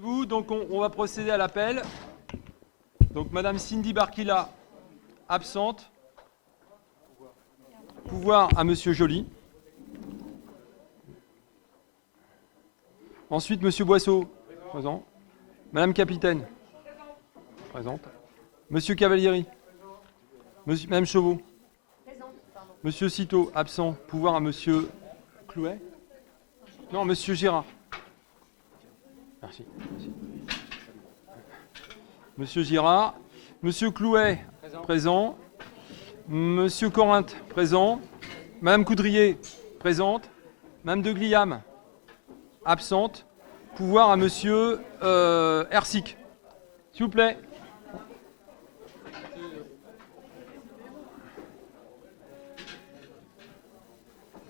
Vous, donc on va procéder à l'appel. Donc Madame Cindy Barkila, absente. Pouvoir à Monsieur Joly. Ensuite Monsieur Boisseau, présent. Madame Capitaine, présente. Monsieur Cavalieri. Madame Chauveau. Monsieur Citeau, absent. Pouvoir à Monsieur Clouet. Non, Monsieur Girard. Merci. Monsieur Girard. Monsieur Clouet, présent. Monsieur Corinthe, présent. Madame Coudrier, présente. Madame de Gliam, absente. Pouvoir à Monsieur Ersic. S'il vous plaît.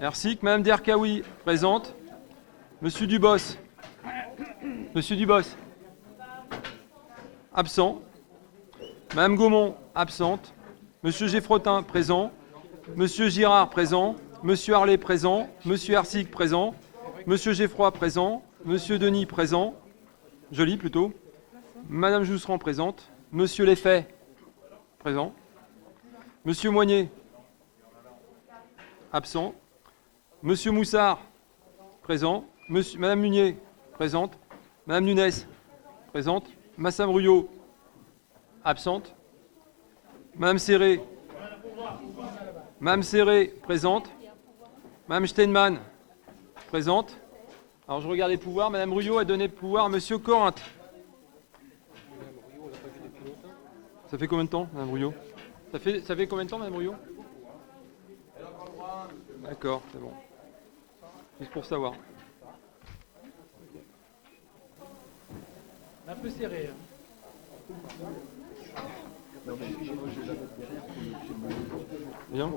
Ersic. Madame Derkaoui, présente. Monsieur Dubos. Monsieur Dubos, absent. Madame Gaumont, absente. Monsieur Geffrotin, présent. Monsieur Girard, présent. Monsieur Harlet, présent. Monsieur Ersic, présent. Monsieur Geffroy, présent. Monsieur Denis, présent. Joly, plutôt. Madame Jousserand, présente. Monsieur Leffet, présent. Monsieur Moignet, absent. Monsieur Moussard, présent. Madame Munier, présente. Madame Nunes, présente. Massam Ruyot, absente. Madame Serré. Madame Serré, présente. Madame Steinmann, présente. Alors je regarde les pouvoirs. Madame Ruyot a donné le pouvoir à Monsieur Corinthe. Ça fait combien de temps, Madame Ruyot? Ça fait combien de temps, Madame Ruyot? D'accord, c'est bon. Juste pour savoir. Un peu serré. Bien.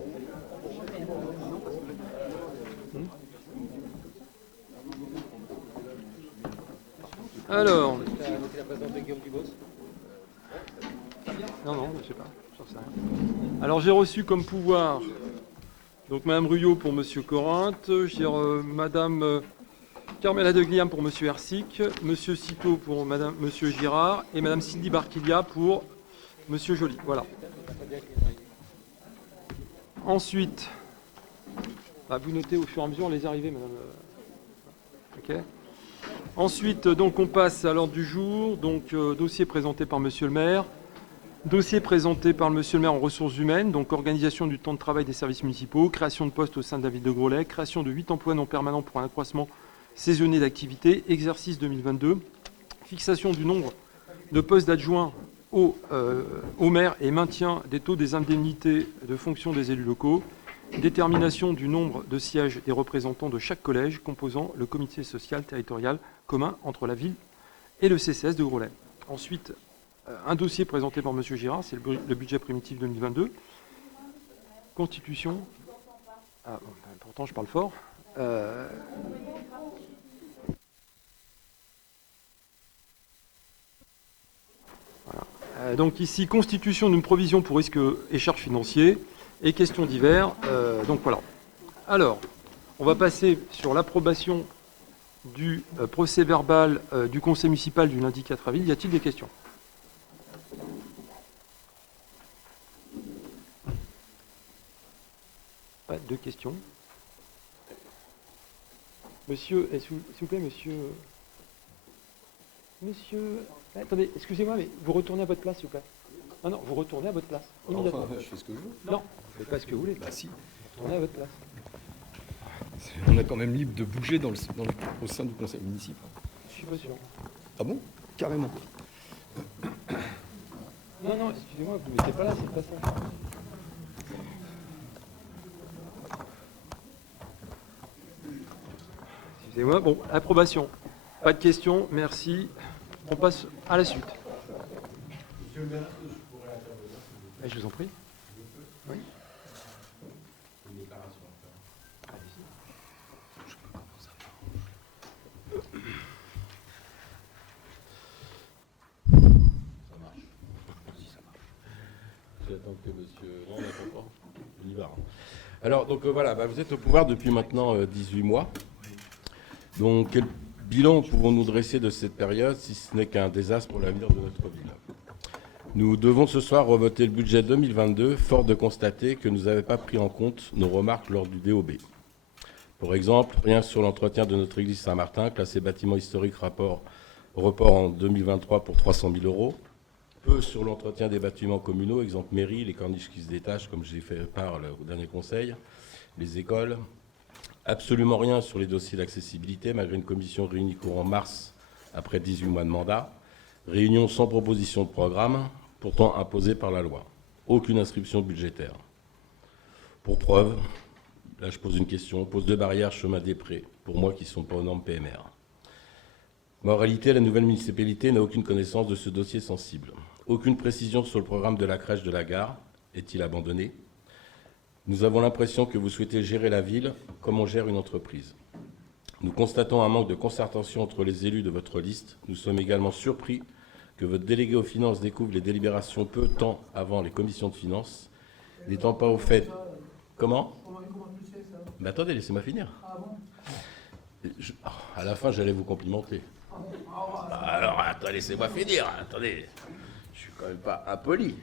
Alors. Non, je sais pas. J'en sais rien. Alors j'ai reçu comme pouvoir donc Madame Ruyot pour Monsieur Corinthe, j'ai Madame Carmela de Gliam pour Monsieur Ersic, Monsieur Citeau pour Monsieur Girard et Madame Cindy Barkila pour Monsieur Joly. Voilà. Ensuite, vous notez au fur et à mesure les arrivées, Madame. Ok. Ensuite, donc on passe à l'ordre du jour. Donc dossier présenté par Monsieur le maire. Dossier présenté par Monsieur le maire en ressources humaines, donc organisation du temps de travail des services municipaux, création de postes au sein de la ville de Grollet, création de 8 emplois non permanents pour un accroissement saisonnier d'activité, exercice 2022, fixation du nombre de postes d'adjoints au maire et maintien des taux des indemnités de fonction des élus locaux, détermination du nombre de sièges des représentants de chaque collège composant le comité social territorial commun entre la ville et le CCS de Grollet. Ensuite, un dossier présenté par M. Girard, c'est le budget primitif 2022. Constitution. Pourtant, je parle fort. Voilà. Donc ici, constitution d'une provision pour risque et charges financiers et questions diverses. Donc voilà. Alors, on va passer sur l'approbation du procès verbal du conseil municipal du lundi 4 avril. Y a-t-il des questions ? Deux questions. Monsieur, s'il vous plaît, monsieur... Attendez, excusez-moi, mais vous retournez à votre place, s'il vous plaît. Non, vous retournez à votre place. Immédiatement. Enfin, je fais ce que je veux. Non, vous ne faites pas ce que vous voulez. Bah si. Retournez à votre place. On est quand même libre de bouger au sein du conseil municipal. Je suis pas sûr. Ah bon? Carrément. Non, excusez-moi, vous ne mettez pas là, c'est pas ça. Excusez-moi, bon, approbation. Pas de questions, merci. On passe à la suite. Monsieur le maire, je pourrais intervenir. Je vous en prie. Oui. Une déclaration à faire. Je peux commencer à Ça marche. Si ça marche. J'attends que monsieur... Non, on n'attend pas. On y va. Alors, donc voilà, vous êtes au pouvoir depuis maintenant 18 mois. Donc, bilan pouvons-nous dresser de cette période si ce n'est qu'un désastre pour l'avenir de notre ville? Nous devons ce soir revoter le budget 2022, fort de constater que nous n'avons pas pris en compte nos remarques lors du DOB. Pour exemple, rien sur l'entretien de notre église Saint-Martin, classé bâtiment historique report en 2023 pour 300 000 €. Peu sur l'entretien des bâtiments communaux, exemple mairie, les corniches qui se détachent, comme j'ai fait part au dernier conseil, les écoles. Absolument rien sur les dossiers d'accessibilité, malgré une commission réunie courant mars, après 18 mois de mandat. Réunion sans proposition de programme, pourtant imposée par la loi. Aucune inscription budgétaire. Pour preuve, là je pose une question, pose de barrières chemin des Prés, pour moi qui ne sont pas aux normes PMR. Mais en réalité, la nouvelle municipalité n'a aucune connaissance de ce dossier sensible. Aucune précision sur le programme de la crèche de la gare. Est-il abandonné? Nous avons l'impression que vous souhaitez gérer la ville comme on gère une entreprise. Nous constatons un manque de concertation entre les élus de votre liste. Nous sommes également surpris que votre délégué aux finances découvre les délibérations peu de temps avant les commissions de finances, n'étant pas au fait... Comment? Mais attendez, laissez-moi finir. À la fin, j'allais vous complimenter. Alors, attendez, laissez-moi finir. Attendez, je suis quand même pas impoli.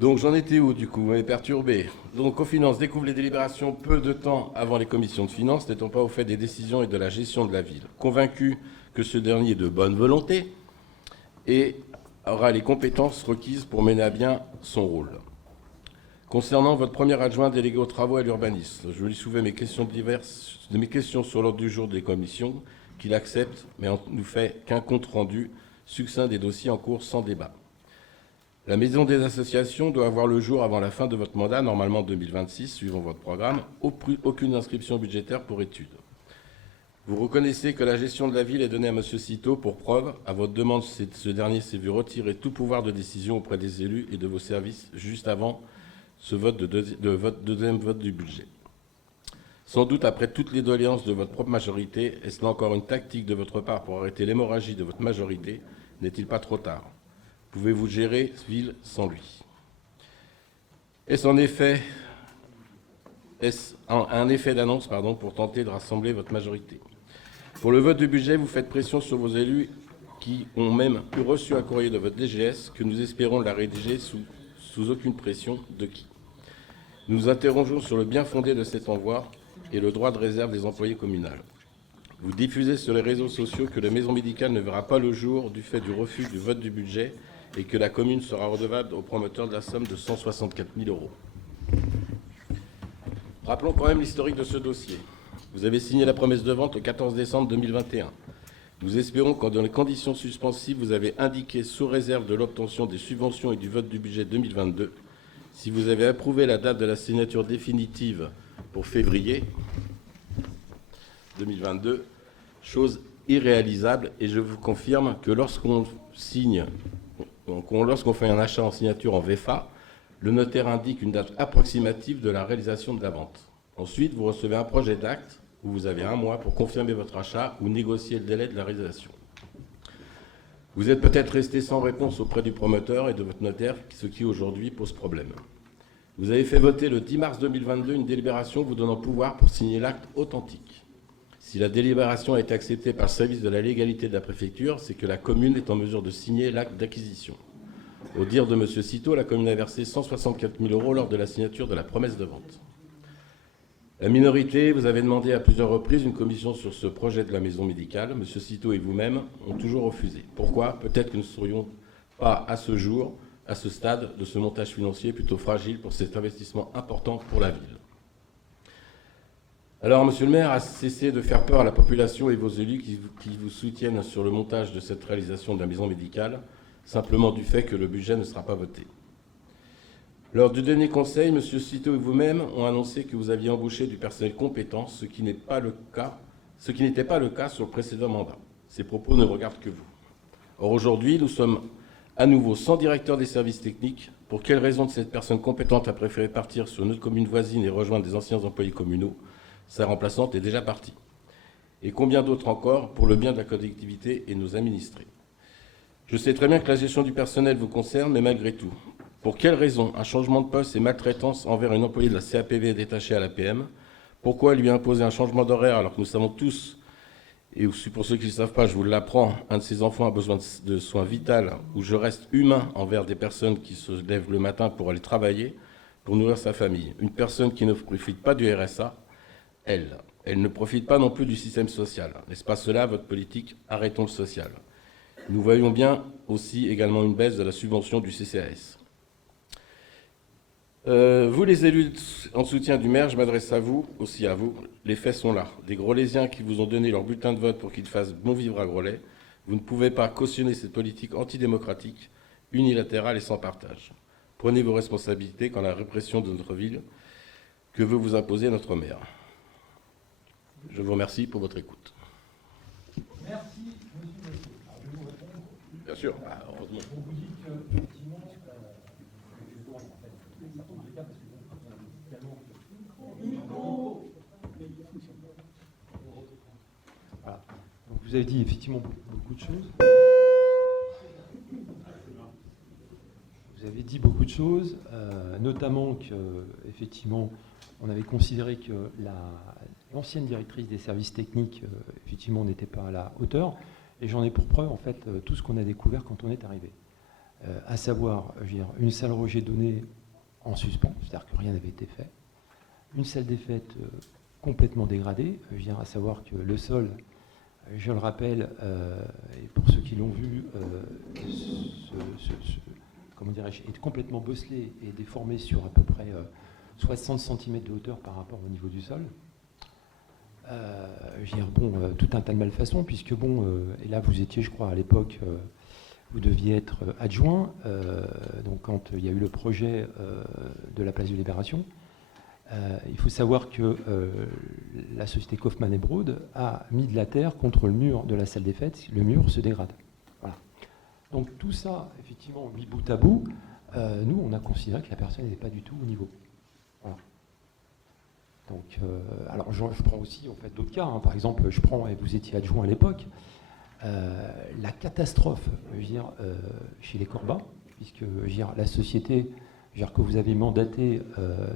Donc, j'en étais où, du coup? Vous m'avez perturbé. Donc, aux finances, découvre les délibérations peu de temps avant les commissions de finances, n'étant pas au fait des décisions et de la gestion de la ville. Convaincu que ce dernier est de bonne volonté et aura les compétences requises pour mener à bien son rôle. Concernant votre premier adjoint délégué aux travaux et à l'urbanisme, je lui soumets mes questions sur l'ordre du jour des commissions, qu'il accepte, mais on nous fait qu'un compte rendu succinct des dossiers en cours sans débat. La maison des associations doit avoir le jour avant la fin de votre mandat, normalement 2026, suivant votre programme, aucune inscription budgétaire pour études. Vous reconnaissez que la gestion de la ville est donnée à M. Citeau. Pour preuve, à votre demande, ce dernier s'est vu retirer tout pouvoir de décision auprès des élus et de vos services juste avant ce vote deuxième vote du budget. Sans doute, après toutes les doléances de votre propre majorité, est-ce là encore une tactique de votre part pour arrêter l'hémorragie de votre majorité? N'est-il pas trop tard? Pouvez-vous gérer cette ville sans lui? Est-ce en effet un effet d'annonce pour tenter de rassembler votre majorité? Pour le vote du budget, vous faites pression sur vos élus qui ont même reçu un courrier de votre DGS que nous espérons la rédiger sous aucune pression de qui? Nous nous interrogeons sur le bien fondé de cet envoi et le droit de réserve des employés communaux. Vous diffusez sur les réseaux sociaux que la maison médicale ne verra pas le jour du fait du refus du vote du budget et que la commune sera redevable au promoteur de la somme de 164 000 €. Rappelons quand même l'historique de ce dossier. Vous avez signé la promesse de vente le 14 décembre 2021. Nous espérons que dans les conditions suspensives, vous avez indiqué sous réserve de l'obtention des subventions et du vote du budget 2022. Si vous avez approuvé la date de la signature définitive pour février 2022, chose irréalisable, et je vous confirme que lorsqu'on fait un achat en signature en VFA, le notaire indique une date approximative de la réalisation de la vente. Ensuite, vous recevez un projet d'acte où vous avez un mois pour confirmer votre achat ou négocier le délai de la réalisation. Vous êtes peut-être resté sans réponse auprès du promoteur et de votre notaire, ce qui aujourd'hui pose problème. Vous avez fait voter le 10 mars 2022 une délibération vous donnant pouvoir pour signer l'acte authentique. Si la délibération a été acceptée par le service de la légalité de la préfecture, c'est que la commune est en mesure de signer l'acte d'acquisition. Au dire de M. Citeau, la commune a versé 164 000 € lors de la signature de la promesse de vente. La minorité, vous avez demandé à plusieurs reprises une commission sur ce projet de la maison médicale. M. Citeau et vous-même ont toujours refusé. Pourquoi? Peut-être que nous ne serions pas à ce jour, à ce stade de ce montage financier plutôt fragile pour cet investissement important pour la ville. Alors, Monsieur le maire, a cessé de faire peur à la population et vos élus qui vous soutiennent sur le montage de cette réalisation de la maison médicale, simplement du fait que le budget ne sera pas voté. Lors du dernier conseil, M. Citeau et vous-même ont annoncé que vous aviez embauché du personnel compétent, ce qui n'était pas le cas sur le précédent mandat. Ces propos ne regardent que vous. Or, aujourd'hui, nous sommes à nouveau sans directeur des services techniques. Pour quelle raison cette personne compétente a préféré partir sur notre commune voisine et rejoindre des anciens employés communaux? Sa remplaçante est déjà partie. Et combien d'autres encore pour le bien de la collectivité et nos administrés? Je sais très bien que la gestion du personnel vous concerne, mais malgré tout, pour quelle raison un changement de poste et maltraitance envers un employé de la CAPV détaché à l'APM? Pourquoi lui imposer un changement d'horaire alors que nous savons tous Et aussi, pour ceux qui ne le savent pas, je vous l'apprends, un de ces enfants a besoin de soins vitaux, où je reste humain envers des personnes qui se lèvent le matin pour aller travailler, pour nourrir sa famille. Une personne qui ne profite pas du RSA, elle ne profite pas non plus du système social. N'est-ce pas cela, votre politique? Arrêtons le social. Nous voyons bien aussi également une baisse de la subvention du CCAS. Vous, les élus en soutien du maire, je m'adresse à vous, aussi à vous. Les faits sont là. Des Grolésiens qui vous ont donné leur bulletin de vote pour qu'ils fassent bon vivre à Grolais. Vous ne pouvez pas cautionner cette politique antidémocratique, unilatérale et sans partage. Prenez vos responsabilités quand la répression de notre ville que veut vous imposer notre maire. Je vous remercie pour votre écoute. Merci, monsieur Massier. Alors, je vais vous répondre. Bien sûr, heureusement. On vous dit que, effectivement, je tourne, en fait, ça tombe les cas parce que voilà. Donc, vous avez dit effectivement beaucoup de choses. Vous avez dit beaucoup de choses, notamment que, effectivement, on avait considéré que l'ancienne directrice des services techniques, effectivement, n'était pas à la hauteur. Et j'en ai pour preuve, en fait, tout ce qu'on a découvert quand on est arrivé. À savoir, je veux dire, une salle rejet donnée en suspens, c'est-à-dire que rien n'avait été fait. Une salle des fêtes complètement dégradée, je veux dire, à savoir que le sol, je le rappelle, et pour ceux qui l'ont vu, comment dirais-je, est complètement bosselé et déformé sur à peu près 60 cm de hauteur par rapport au niveau du sol. Je veux dire, bon, tout un tas de malfaçons, puisque bon, et là vous étiez, je crois, à l'époque, vous deviez être adjoint, donc quand il y a eu le projet de la place de Libération. Il faut savoir que la société Kaufmann et Broad a mis de la terre contre le mur de la salle des fêtes. Le mur se dégrade. Voilà. Donc tout ça, effectivement, mis bout à bout, nous, on a considéré que la personne n'était pas du tout au niveau. Voilà. Donc, alors je prends aussi en fait d'autres cas. Hein. Par exemple, je prends, et vous étiez adjoint à l'époque, la catastrophe, je veux dire, chez les Corbins, puisque je veux dire, la société que vous avez mandaté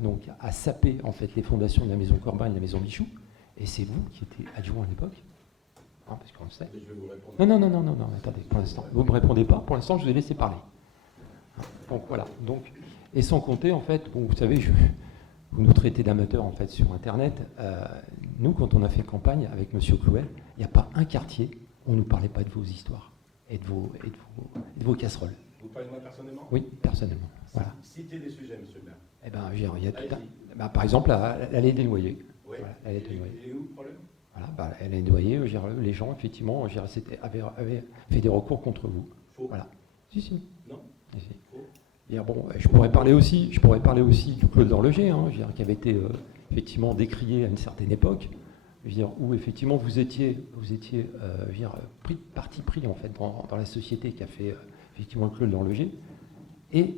donc, à saper en fait, les fondations de la maison Corbin et de la maison Michou, et c'est vous qui étiez adjoint à l'époque, hein, parce qu'on le sait. Je vais vous répondre. Non, attendez, pour l'instant. Vous ne me répondez pas, pour l'instant je vous ai laissé parler. Donc voilà, donc, et sans compter, en fait, bon, vous savez, vous nous traitez d'amateurs en fait, sur Internet. Nous, quand on a fait campagne avec M. Clouel, il n'y a pas un quartier où on ne nous parlait pas de vos histoires et de vos casseroles. Vous parlez de moi personnellement? Oui, personnellement. Voilà. Citez des sujets, monsieur le maire. Eh ben, il y a tout un... par exemple, l'allée des noyers. Oui. Voilà, l'allée des noyers. Et où le problème? Voilà, l'allée des noyers, les gens, effectivement, avaient fait des recours contre vous. Faux. Voilà. Si. Non. Si. Faux. Bon, je pourrais parler aussi du Claude d'Horloger, hein, qui avait été effectivement décrié à une certaine époque, où effectivement vous étiez parti pris en fait dans la société qui a fait effectivement le Claude d'Horloger. Et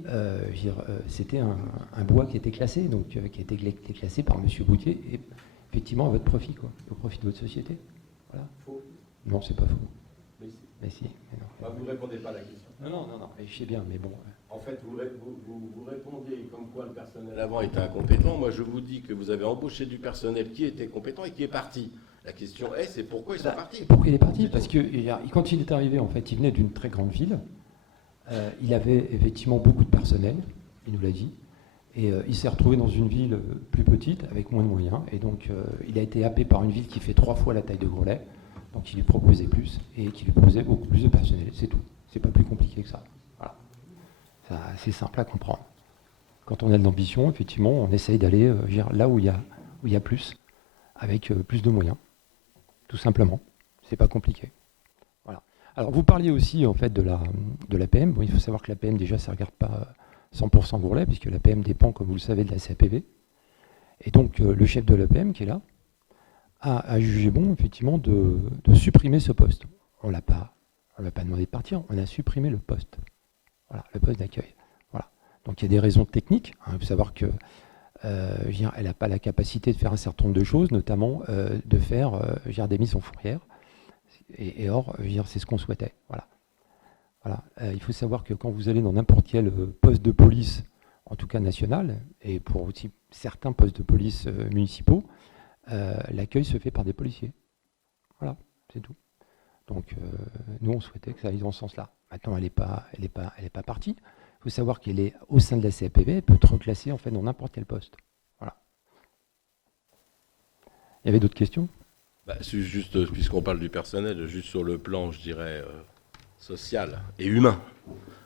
c'était un bois qui était classé, donc qui a été classé par M. Boutier, et effectivement à votre profit, quoi, au profit de votre société. Voilà. Faux. Non, c'est pas faux. Mais si. Mais non. Bah, vous ne répondez pas à la question. Non, mais je sais bien, mais bon. En fait, vous répondez comme quoi le personnel avant était incompétent. Moi, je vous dis que vous avez embauché du personnel qui était compétent et qui est parti. La question est, c'est pourquoi ils sont partis. Pourquoi il est parti? Parce que quand il est arrivé, en fait, il venait d'une très grande ville. Il avait effectivement beaucoup de personnel, il nous l'a dit. Et il s'est retrouvé dans une ville plus petite, avec moins de moyens. Et donc, il a été happé par une ville qui fait 3 fois la taille de Grolais. Donc, il lui proposait plus et qui lui proposait beaucoup plus de personnel. C'est tout. C'est pas plus compliqué que ça. Voilà. C'est simple à comprendre. Quand on a de l'ambition, effectivement, on essaye d'aller là où il y a plus, avec plus de moyens. Tout simplement. C'est pas compliqué. Voilà. Alors, vous parliez aussi, en fait, de l'APM. Bon, il faut savoir que l'APM, déjà, ça ne regarde pas 100% Grolais, puisque l'APM dépend, comme vous le savez, de la CAPV. Et donc, le chef de l'APM, qui est là, a jugé bon, effectivement, de supprimer ce poste. On ne l'a pas demandé de partir, on a supprimé le poste. Voilà, le poste d'accueil. Voilà. Donc, il y a des raisons techniques. Hein. Il faut savoir que elle n'a pas la capacité de faire un certain nombre de choses, notamment de faire des mises en fourrière. Et or, c'est ce qu'on souhaitait. Voilà. Il faut savoir que quand vous allez dans n'importe quel poste de police, en tout cas national, et pour aussi certains postes de police municipaux, l'accueil se fait par des policiers. Voilà. C'est tout. Donc, nous, on souhaitait que ça aille dans ce sens-là. Maintenant, elle n'est pas partie. Il faut savoir qu'elle est au sein de la CAPV, elle peut être reclassée en fait, dans n'importe quel poste. Voilà. Il y avait d'autres questions? C'est juste, puisqu'on parle du personnel, juste sur le plan, je dirais, social et humain.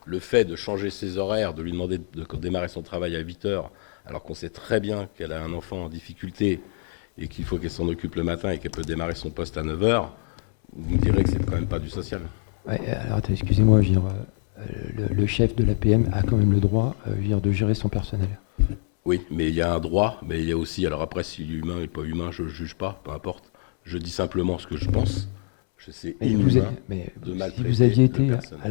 Le fait de changer ses horaires, de lui demander de démarrer son travail à 8 heures, alors qu'on sait très bien qu'elle a un enfant en difficulté et qu'il faut qu'elle s'en occupe le matin et qu'elle peut démarrer son poste à 9 heures, vous me direz que c'est quand même pas du social. Ouais, alors, attends, excusez-moi, je veux dire, le chef de l'APM a quand même le droit je veux dire, de gérer son personnel. Oui, mais il y a un droit, mais il y a aussi, alors après, s'il est humain ou pas humain, je ne juge pas, peu importe. Je dis simplement ce que je pense. Je sais inhumain de maltraiter si vous aviez été le personnel.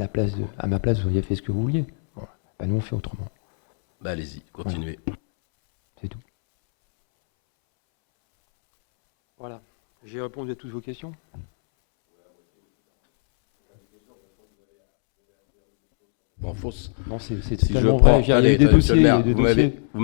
à ma place, vous auriez fait ce que vous vouliez. Bon, bah, nous, on fait autrement. Bah, allez-y, continuez. Voilà. C'est tout. Voilà. J'ai répondu à toutes vos questions. En fausse. Non, c'est Si je totalement prends, vrai. Il y a eu des dossiers. Il y a eu des dossiers. Vous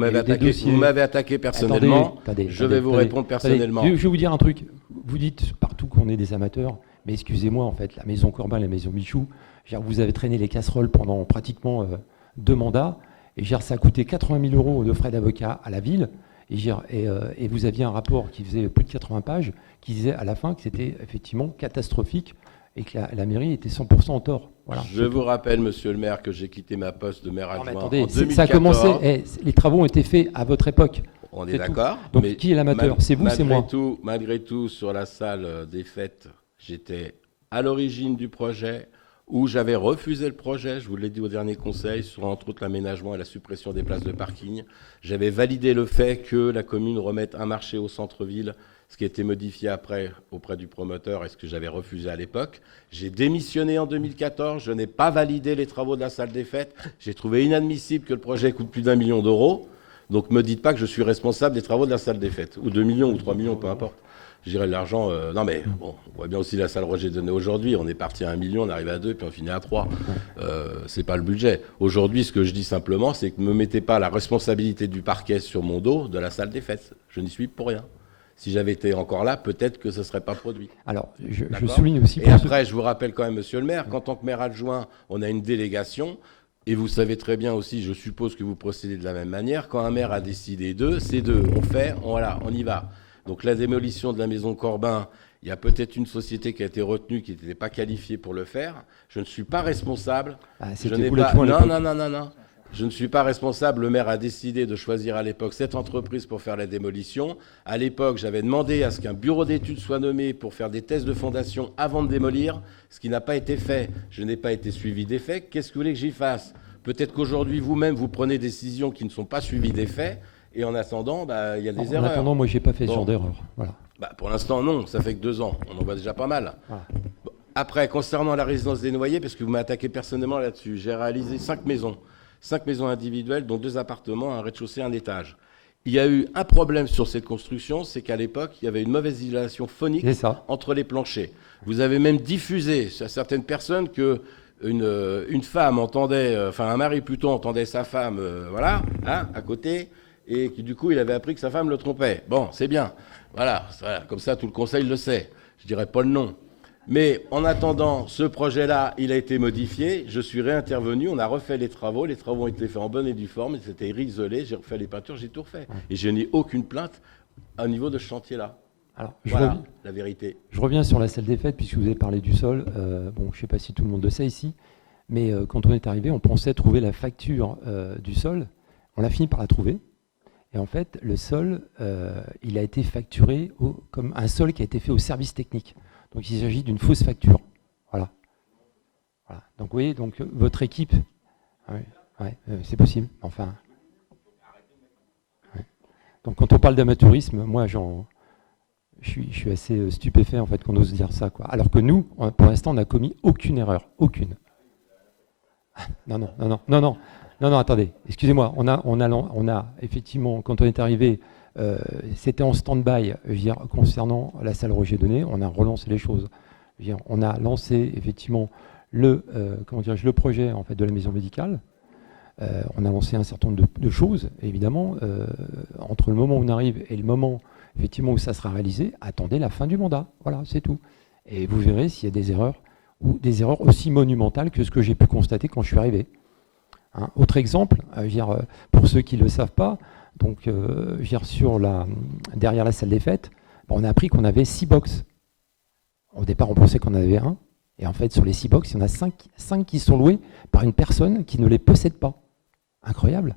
m'avez attaqué personnellement. Je vais vous répondre personnellement. Je vais vous dire un truc. Vous dites partout qu'on est des amateurs, mais excusez-moi, en fait, la maison Corbin, la maison Michou, vous avez traîné les casseroles pendant pratiquement 2 mandats, et ça a coûté 80 000 € de frais d'avocat à la ville, et vous aviez un rapport qui faisait plus de 80 pages, qui disait à la fin que c'était effectivement catastrophique, et que la mairie était 100% en tort. Voilà, je vous rappelle, monsieur le maire, que j'ai quitté ma poste de maire adjoint en 2014. Ça a commencé, les travaux ont été faits à votre époque. On est d'accord. Donc mais qui est l'amateur? C'est vous, c'est moi. Malgré tout, sur la salle des fêtes, j'étais à l'origine du projet, où j'avais refusé le projet, je vous l'ai dit au dernier conseil, sur entre autres l'aménagement et la suppression des places de parking. J'avais validé le fait que la commune remette un marché au centre-ville, ce qui a été modifié après auprès du promoteur et ce que j'avais refusé à l'époque. J'ai démissionné en 2014, je n'ai pas validé les travaux de la salle des fêtes. J'ai trouvé inadmissible que le projet coûte plus d'1 million d'euros. Donc ne me dites pas que je suis responsable des travaux de la salle des fêtes, ou 2 millions ou 3 millions, peu importe. Je dirais l'argent, non mais bon, on voit bien aussi la salle Roger Donnet aujourd'hui, on est parti à 1 million, on arrive à 2, puis on finit à 3. C'est pas le budget. Aujourd'hui, ce que je dis simplement, c'est que ne me mettez pas la responsabilité du parquet sur mon dos de la salle des fêtes. Je n'y suis pour rien. Si j'avais été encore là, peut-être que ce ne serait pas produit. Alors, je souligne aussi... Et après, je vous rappelle quand même, monsieur le maire, qu'en tant que maire adjoint, on a une délégation, et vous savez très bien aussi, je suppose que vous procédez de la même manière, quand un maire a décidé d'eux, c'est d'eux. On fait, voilà, on y va. Donc la démolition de la maison Corbin, il y a peut-être une société qui a été retenue qui n'était pas qualifiée pour le faire. Je ne suis pas responsable. Je n'ai pas... Non. Je ne suis pas responsable. Le maire a décidé de choisir à l'époque cette entreprise pour faire la démolition. À l'époque, j'avais demandé à ce qu'un bureau d'études soit nommé pour faire des tests de fondation avant de démolir, ce qui n'a pas été fait. Je n'ai pas été suivi des faits. Qu'est-ce que vous voulez que j'y fasse? Peut-être qu'aujourd'hui, vous-même, vous prenez des décisions qui ne sont pas suivies des faits. Et en attendant, il y a des erreurs. En attendant, moi, je n'ai pas fait ce genre d'erreur. Voilà. Pour l'instant, non. Ça fait que 2 ans. On en voit déjà pas mal. Voilà. Après, concernant la résidence des Noyers, parce que vous m'attaquez personnellement là-dessus, j'ai réalisé 5 maisons. 5 maisons individuelles, dont 2 appartements, un rez-de-chaussée, un étage. Il y a eu un problème sur cette construction, c'est qu'à l'époque, il y avait une mauvaise isolation phonique entre les planchers. Vous avez même diffusé à certaines personnes que une femme entendait, enfin un mari plutôt entendait sa femme, voilà, hein, à côté, et qui du coup, il avait appris que sa femme le trompait. Bon, c'est bien. Voilà, comme ça, tout le conseil le sait. Je dirais pas le nom. Mais en attendant, ce projet-là, il a été modifié, je suis réintervenu, on a refait les travaux ont été faits en bonne et due forme, c'était isolé, j'ai refait les peintures, j'ai tout refait. Et je n'ai aucune plainte au niveau de ce chantier-là. Alors, voilà la vérité. Je reviens sur la salle des fêtes, puisque vous avez parlé du sol. Bon, je ne sais pas si tout le monde le sait ici, mais quand on est arrivé, on pensait trouver la facture du sol. On a fini par la trouver. Et en fait, le sol, il a été facturé comme un sol qui a été fait au service technique. Donc il s'agit d'une fausse facture. Voilà. Donc vous voyez, donc, votre équipe, c'est possible. Enfin. Ouais. Donc quand on parle d'amateurisme, moi je suis assez stupéfait en fait qu'on ose dire ça, quoi. Alors que nous, pour l'instant, on n'a commis aucune erreur. Aucune. Non, attendez, excusez-moi, on a effectivement, quand on est arrivé, c'était en stand-by, concernant la salle Roger Donnet, on a relancé les choses. On a lancé effectivement le projet en fait, de la maison médicale. On a lancé un certain nombre de choses, évidemment. Entre le moment où on arrive et le moment effectivement, où ça sera réalisé, attendez la fin du mandat. Voilà, c'est tout. Et vous verrez s'il y a des erreurs, ou des erreurs aussi monumentales que ce que j'ai pu constater quand je suis arrivé. Hein. Autre exemple, pour ceux qui ne le savent pas, donc, derrière la salle des fêtes, on a appris qu'on avait 6 box. Au départ, on pensait qu'on en avait un. Et en fait, sur les 6 box, il y en a 5 qui sont loués par une personne qui ne les possède pas. Incroyable.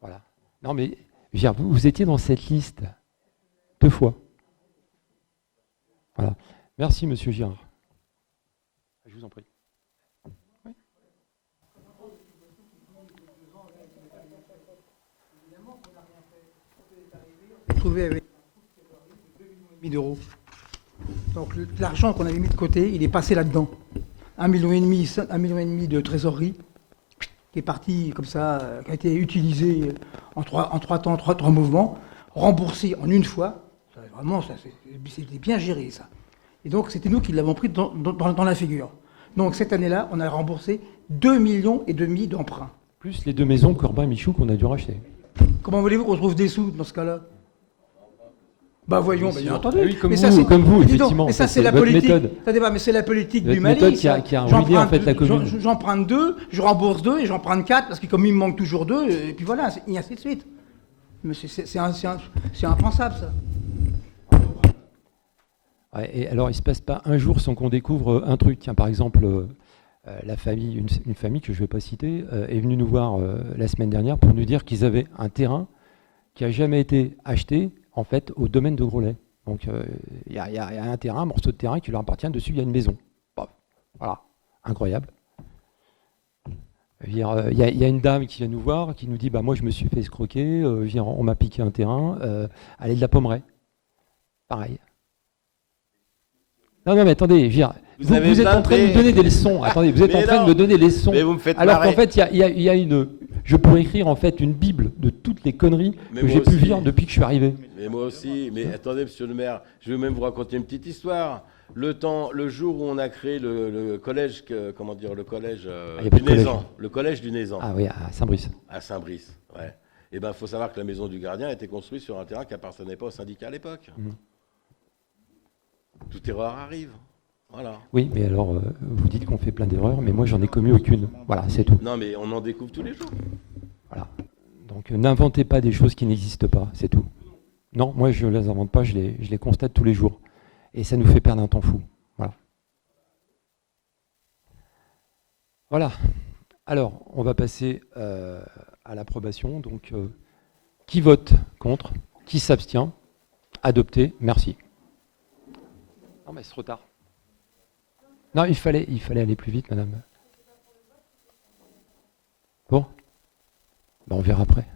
Voilà. Non, mais vous étiez dans cette liste 2 fois. Voilà. Merci, monsieur Girard. Je vous en prie. Oui. Trouvé avec 2,5 millions d'euros. Donc l'argent qu'on avait mis de côté, il est passé là-dedans. 1,5 million de trésorerie qui est parti comme ça, qui a été utilisé en trois temps, trois mouvements, remboursé en une fois. Vraiment, c'était bien géré ça. Et donc c'était nous qui l'avons pris dans la figure. Donc cette année-là, on a remboursé 2,5 millions d'emprunts. Plus les 2 maisons Corbin et Michou qu'on a dû racheter. Comment voulez-vous qu'on trouve des sous dans ce cas-là? Bah voyons, bien entendu. Oui, comme mais vous, ça, comme vous, dis donc, effectivement. mais ça, c'est la votre politique. méthode. Attendez, mais c'est la politique Votre du Mali. méthode Ça. qui a ruiné en fait la commune. J'emprunte 2, je rembourse 2 et j'emprunte 4 parce que comme il me manque toujours 2, et puis voilà, et ainsi de suite. Mais c'est impensable ça. Ouais, et alors, il ne se passe pas un jour sans qu'on découvre un truc. Tiens, par exemple, la famille, une famille que je ne vais pas citer, est venue nous voir la semaine dernière pour nous dire qu'ils avaient un terrain qui n'a jamais été acheté en fait au domaine de Groslay. Donc il y a un terrain, un morceau de terrain qui leur appartient. Dessus, il y a une maison. Bon, voilà, incroyable. Il y a une dame qui vient nous voir, qui nous dit bah, moi, je me suis fait escroquer, on m'a piqué un terrain, allez de la Pommeraye. Pareil. Non, mais attendez, vous êtes en train de me donner des leçons. Attendez, vous êtes en train de me donner des leçons. Mais vous me faites alors marrer. qu'en fait, il y a une. Je pourrais écrire en fait une bible de toutes les conneries que j'ai pu vivre depuis que je suis arrivé. Mais moi aussi. Mais attendez, monsieur le maire, je vais même vous raconter une petite histoire. Le jour où on a créé le collège, le collège du Nézan, le collège du Nézan. Ah oui, à Saint-Brice. À Saint-Brice, ouais. Eh ben, faut savoir que la maison du gardien a été construite sur un terrain qui appartenait pas au syndicat à l'époque. Toute erreur arrive. Voilà. Oui, mais alors, vous dites qu'on fait plein d'erreurs, mais moi, j'en ai commis aucune. Voilà, c'est tout. Non, mais on en découvre tous les jours. Voilà. Donc, n'inventez pas des choses qui n'existent pas, c'est tout. Non, moi, je ne les invente pas, je les constate tous les jours. Et ça nous fait perdre un temps fou. Voilà. Voilà. Alors, on va passer à l'approbation. Donc, qui vote contre? Qui s'abstient? Adopté. Merci. Non, mais c'est trop tard. Non, il fallait aller plus vite, madame. Bon, ben, on verra après.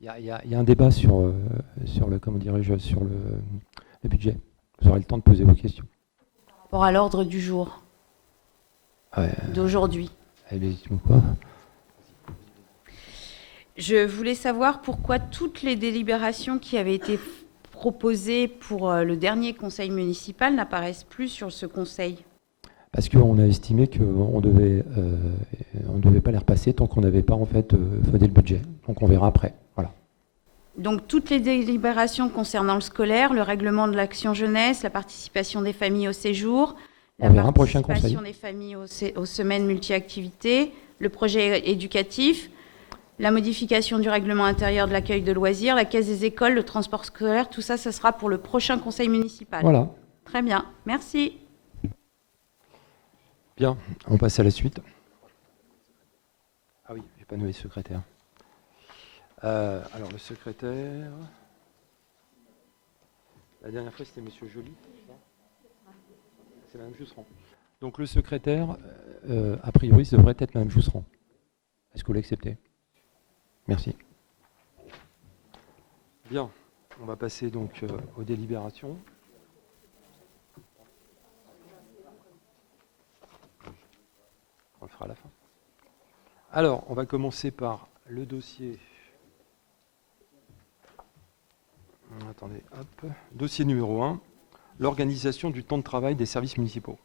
Il y a un débat sur le, comment dirais-je, sur le budget. Vous aurez le temps de poser vos questions. Par rapport à l'ordre du jour d'aujourd'hui. Dites-moi quoi? Je voulais savoir pourquoi toutes les délibérations qui avaient été proposées pour le dernier conseil municipal n'apparaissent plus sur ce conseil. Parce qu'on a estimé qu'on devait pas les repasser tant qu'on n'avait pas en fait voté le budget. Donc on verra après. Voilà. Donc toutes les délibérations concernant le scolaire, le règlement de l'action jeunesse, la participation des familles au séjour, la participation des familles aux semaines multi-activités, le projet éducatif, la modification du règlement intérieur de l'accueil de loisirs, la caisse des écoles, le transport scolaire, tout ça, ça sera pour le prochain conseil municipal. Voilà. Très bien, merci. Bien, on passe à la suite. Ah oui, j'ai pas nommé le secrétaire. Alors le secrétaire... La dernière fois, c'était Monsieur Joly. C'est Madame Jousserand. Donc le secrétaire, a priori, ça devrait être Madame Jousserand. Est-ce que vous l'acceptez? Merci. Bien, on va passer donc aux délibérations. On le fera à la fin. Alors, on va commencer par le dossier. Attendez, hop. Dossier numéro 1, l'organisation du temps de travail des services municipaux.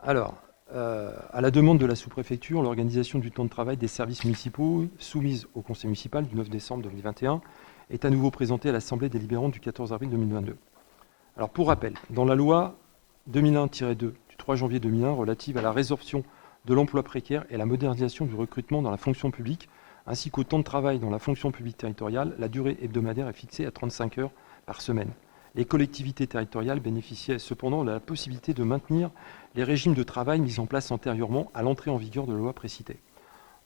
Alors, à la demande de la sous-préfecture, l'organisation du temps de travail des services municipaux soumise au conseil municipal du 9 décembre 2021 est à nouveau présentée à l'Assemblée délibérante du 14 avril 2022. Alors pour rappel, dans la loi 2001-2 du 3 janvier 2001 relative à la résorption de l'emploi précaire et à la modernisation du recrutement dans la fonction publique, ainsi qu'au temps de travail dans la fonction publique territoriale, la durée hebdomadaire est fixée à 35 heures par semaine. Les collectivités territoriales bénéficiaient cependant de la possibilité de maintenir les régimes de travail mis en place antérieurement à l'entrée en vigueur de la loi précitée.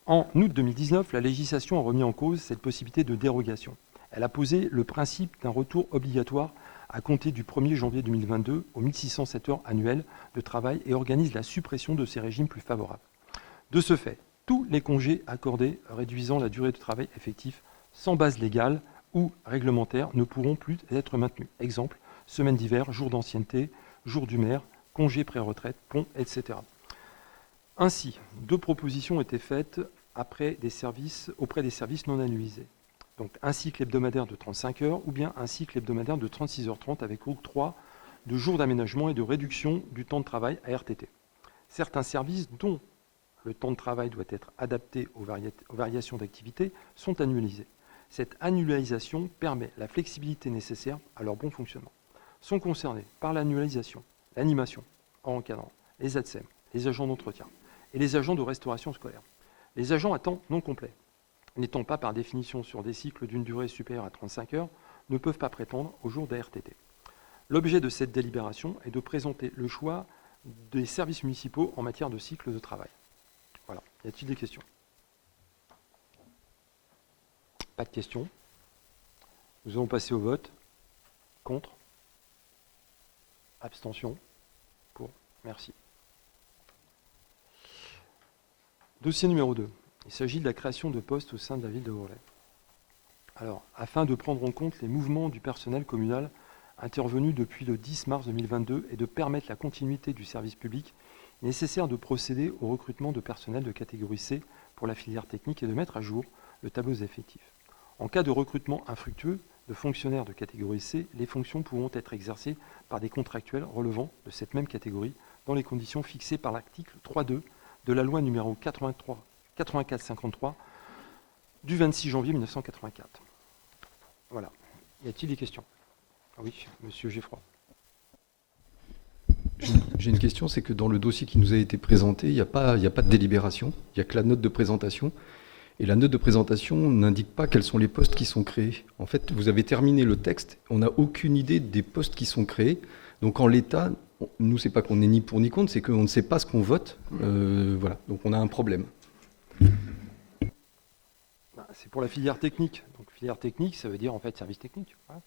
En août 2019, la législation a remis en cause cette possibilité de dérogation. Elle a posé le principe d'un retour obligatoire à compter du 1er janvier 2022 aux 1607 heures annuelles de travail et organise la suppression de ces régimes plus favorables. De ce fait, tous les congés accordés réduisant la durée de travail effectif sans base légale ou réglementaire ne pourront plus être maintenus. Exemple, semaine d'hiver, jour d'ancienneté, jour du maire, congé pré-retraite, pont, etc. Ainsi, 2 propositions ont été faites auprès des services non annualisés. Donc un cycle hebdomadaire de 35 heures ou bien un cycle hebdomadaire de 36h30 avec octroi de jours d'aménagement et de réduction du temps de travail à RTT. Certains services dont le temps de travail doit être adapté aux variations d'activité sont annualisés. Cette annualisation permet la flexibilité nécessaire à leur bon fonctionnement. Sont concernés par l'annualisation l'animation en encadrant, les ATSEM, les agents d'entretien et les agents de restauration scolaire. Les agents à temps non complet, n'étant pas par définition sur des cycles d'une durée supérieure à 35 heures, ne peuvent pas prétendre au jour d'ARTT. L'objet de cette délibération est de présenter le choix des services municipaux en matière de cycle de travail. Voilà. Y a-t-il des questions ? Pas de questions. Nous allons passer au vote. Contre ? Abstention ? Pour ? Merci. Dossier numéro 2. Il s'agit de la création de postes au sein de la ville de Grelais. Alors, afin de prendre en compte les mouvements du personnel communal intervenus depuis le 10 mars 2022 et de permettre la continuité du service public, il est nécessaire de procéder au recrutement de personnel de catégorie C pour la filière technique et de mettre à jour le tableau des effectifs. En cas de recrutement infructueux de fonctionnaires de catégorie C, les fonctions pourront être exercées par des contractuels relevant de cette même catégorie dans les conditions fixées par l'article 3.2 de la loi numéro 84-53 du 26 janvier 1984. Voilà. Y a-t-il des questions ? Oui, monsieur Geffroy. J'ai une question, c'est que dans le dossier qui nous a été présenté, il n'y a pas de délibération, il n'y a que la note de présentation. Et la note de présentation n'indique pas quels sont les postes qui sont créés. En fait, vous avez terminé le texte, on n'a aucune idée des postes qui sont créés. Donc en l'état, nous, c'est pas qu'on est ni pour ni contre, c'est qu'on ne sait pas ce qu'on vote. Voilà, donc on a un problème. C'est pour la filière technique. Donc filière technique, ça veut dire en fait service technique. Voilà.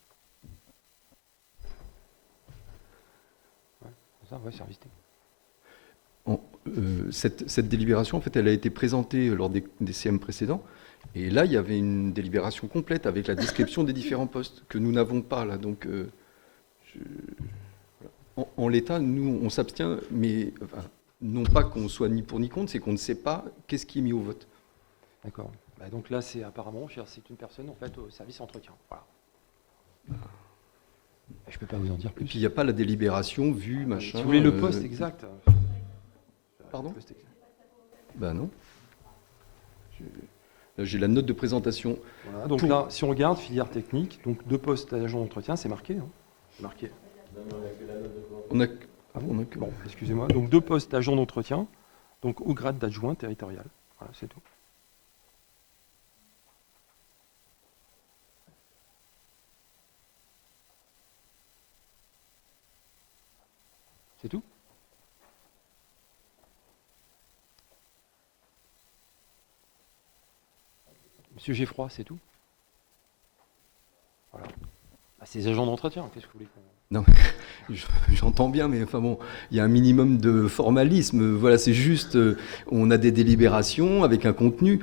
Ça, ouais, service technique. Cette délibération, en fait, elle a été présentée lors des CM précédents. Et là, il y avait une délibération complète avec la description des différents postes que nous n'avons pas là. Donc, en l'état, nous, on s'abstient, mais enfin, non pas qu'on soit ni pour ni contre, c'est qu'on ne sait pas qu'est-ce qui est mis au vote. D'accord. Bah donc là, c'est apparemment, c'est une personne en fait au service entretien. Voilà. Je ne peux pas vous en dire plus. Et puis, il n'y a pas la délibération vue, machin. Si vous voulez le poste exact. Pardon ? Ben non. Là, j'ai la note de présentation. Voilà, donc là, si on regarde filière technique, donc 2 postes d'agent d'entretien, c'est marqué. Hein, c'est marqué. On a que... Bon, excusez-moi. Donc 2 postes d'agent d'entretien, donc au grade d'adjoint territorial. Voilà, c'est tout. C'est tout ? Monsieur Geffroy, c'est tout ? Voilà. Bah, c'est les agents d'entretien, qu'est-ce que vous voulez qu'on... Non, j'entends bien, mais enfin bon, il y a un minimum de formalisme. Voilà, c'est juste, on a des délibérations avec un contenu.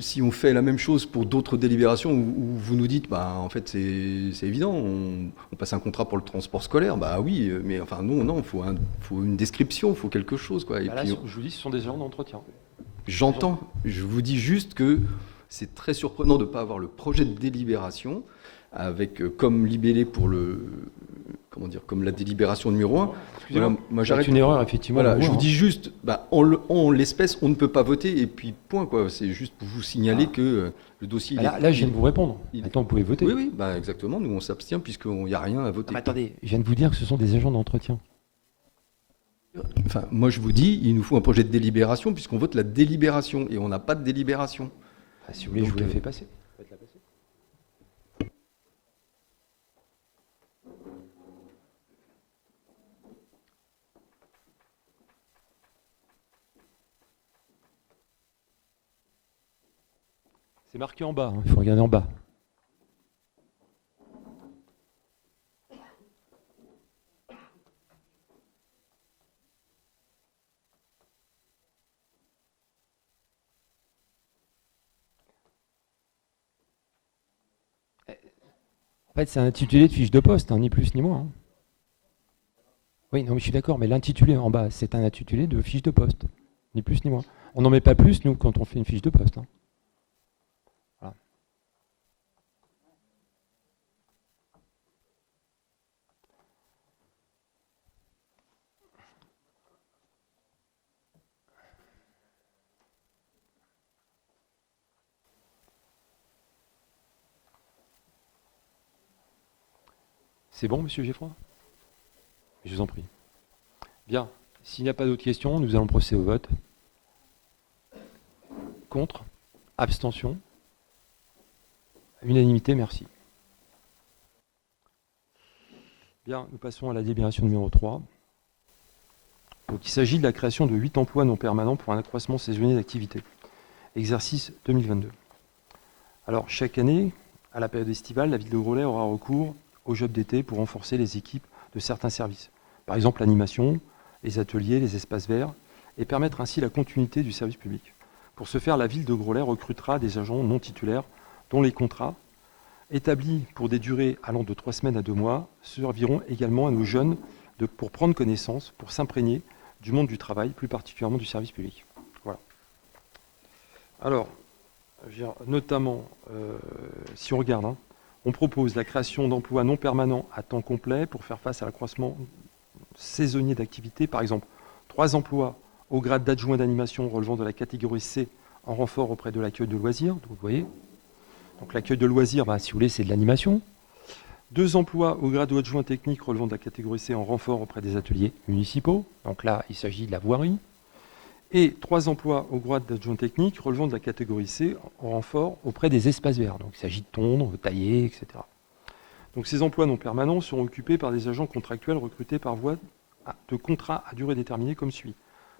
Si on fait la même chose pour d'autres délibérations où vous nous dites, bah en fait c'est évident, on passe un contrat pour le transport scolaire, bah oui, mais enfin non, il faut une description, il faut quelque chose quoi. Et bah là, puis, je vous dis, ce sont des agents d'entretien. J'entends. Je vous dis juste que c'est très surprenant de ne pas avoir le projet de délibération avec comme libellé pour le comment dire, comme la délibération numéro 1. Excusez-moi, Voilà, moi, C'est j'arrête. une erreur, effectivement. Voilà, de je voir, vous dis juste, en l'espèce, on ne peut pas voter, et puis point, quoi. C'est juste pour vous signaler que le dossier... Là, je viens de vous répondre. il- Maintenant, vous pouvez voter. Oui, exactement. Nous, on s'abstient puisqu'il n'y a rien à voter. Ah, mais attendez, je viens de vous dire que ce sont des agents d'entretien. Enfin, moi, je vous dis, il nous faut un projet de délibération puisqu'on vote la délibération et on n'a pas de délibération. Ah, si vous voulez, Donc, je vous la fais passer. C'est marqué en bas, il faut regarder en bas. En fait, c'est un intitulé de fiche de poste, hein, ni plus ni moins. Hein. Oui, non, mais je suis d'accord, mais l'intitulé en bas, c'est un intitulé de fiche de poste, ni plus ni moins. On n'en met pas plus, nous, quand on fait une fiche de poste. Hein. Voilà. C'est bon, monsieur Geffroy? Je vous en prie. Bien. S'il n'y a pas d'autres questions, nous allons procéder au vote. Contre? Abstention? Unanimité, merci. Bien, nous passons à la délibération numéro 3. Donc, il s'agit de la création de 8 emplois non permanents pour un accroissement saisonnier d'activité. Exercice 2022. Alors, chaque année, à la période estivale, la ville de Grolais aura recours au job d'été pour renforcer les équipes de certains services. Par exemple, l'animation, les ateliers, les espaces verts, et permettre ainsi la continuité du service public. Pour ce faire, la ville de Grolais recrutera des agents non titulaires dont les contrats, établis pour des durées allant de 3 semaines à 2 mois, serviront également à nos jeunes pour prendre connaissance, pour s'imprégner du monde du travail, plus particulièrement du service public. Voilà. Alors, notamment, si on regarde, hein, on propose la création d'emplois non permanents à temps complet pour faire face à l'accroissement saisonnier d'activité. Par exemple, 3 emplois au grade d'adjoint d'animation relevant de la catégorie C en renfort auprès de l'accueil de loisirs. Donc, vous voyez, donc l'accueil de loisirs, si vous voulez, c'est de l'animation. 2 emplois au grade d'adjoint technique relevant de la catégorie C en renfort auprès des ateliers municipaux. Donc là, il s'agit de la voirie. Et 3 emplois au grade d'adjoint technique relevant de la catégorie C en renfort auprès des espaces verts. Donc il s'agit de tondre, tailler, etc. Donc ces emplois non permanents seront occupés par des agents contractuels recrutés par voie de contrat à durée déterminée comme suit.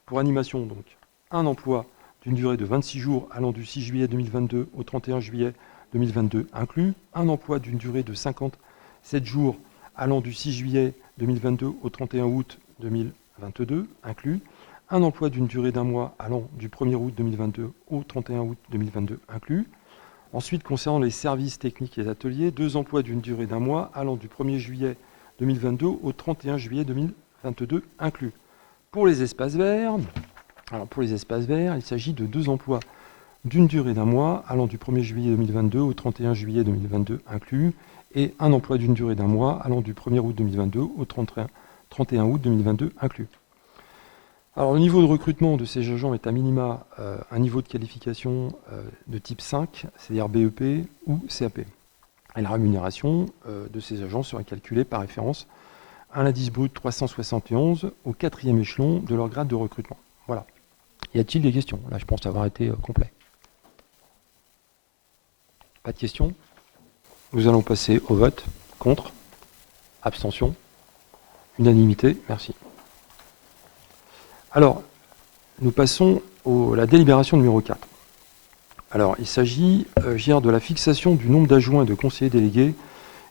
Pour animation, donc, un emploi d'une durée de 26 jours allant du 6 juillet 2022 au 31 juillet 2022 inclus, un emploi d'une durée de 57 jours allant du 6 juillet 2022 au 31 août 2022 inclus, un emploi d'une durée d'un mois allant du 1er août 2022 au 31 août 2022 inclus. Ensuite, concernant les services techniques et ateliers, 2 emplois d'une durée d'un mois allant du 1er juillet 2022 au 31 juillet 2022 inclus. Pour les espaces verts, il s'agit de 2 emplois d'une durée d'un mois allant du 1er juillet 2022 au 31 juillet 2022 inclus, et un emploi d'une durée d'un mois allant du 1er août 2022 au 31 août 2022 inclus. Alors, le niveau de recrutement de ces agents est à minima un niveau de qualification de type 5, c'est-à-dire BEP ou CAP. Et la rémunération de ces agents sera calculée par référence à un indice brut 371 au 4e échelon de leur grade de recrutement. Voilà. Y a-t-il des questions? Là, je pense avoir été complet. Pas de questions? Nous allons passer au vote. Contre? Abstention? Unanimité? Merci. Alors, nous passons à la délibération numéro 4. Alors, il s'agit de la fixation du nombre d'adjoints et de conseillers délégués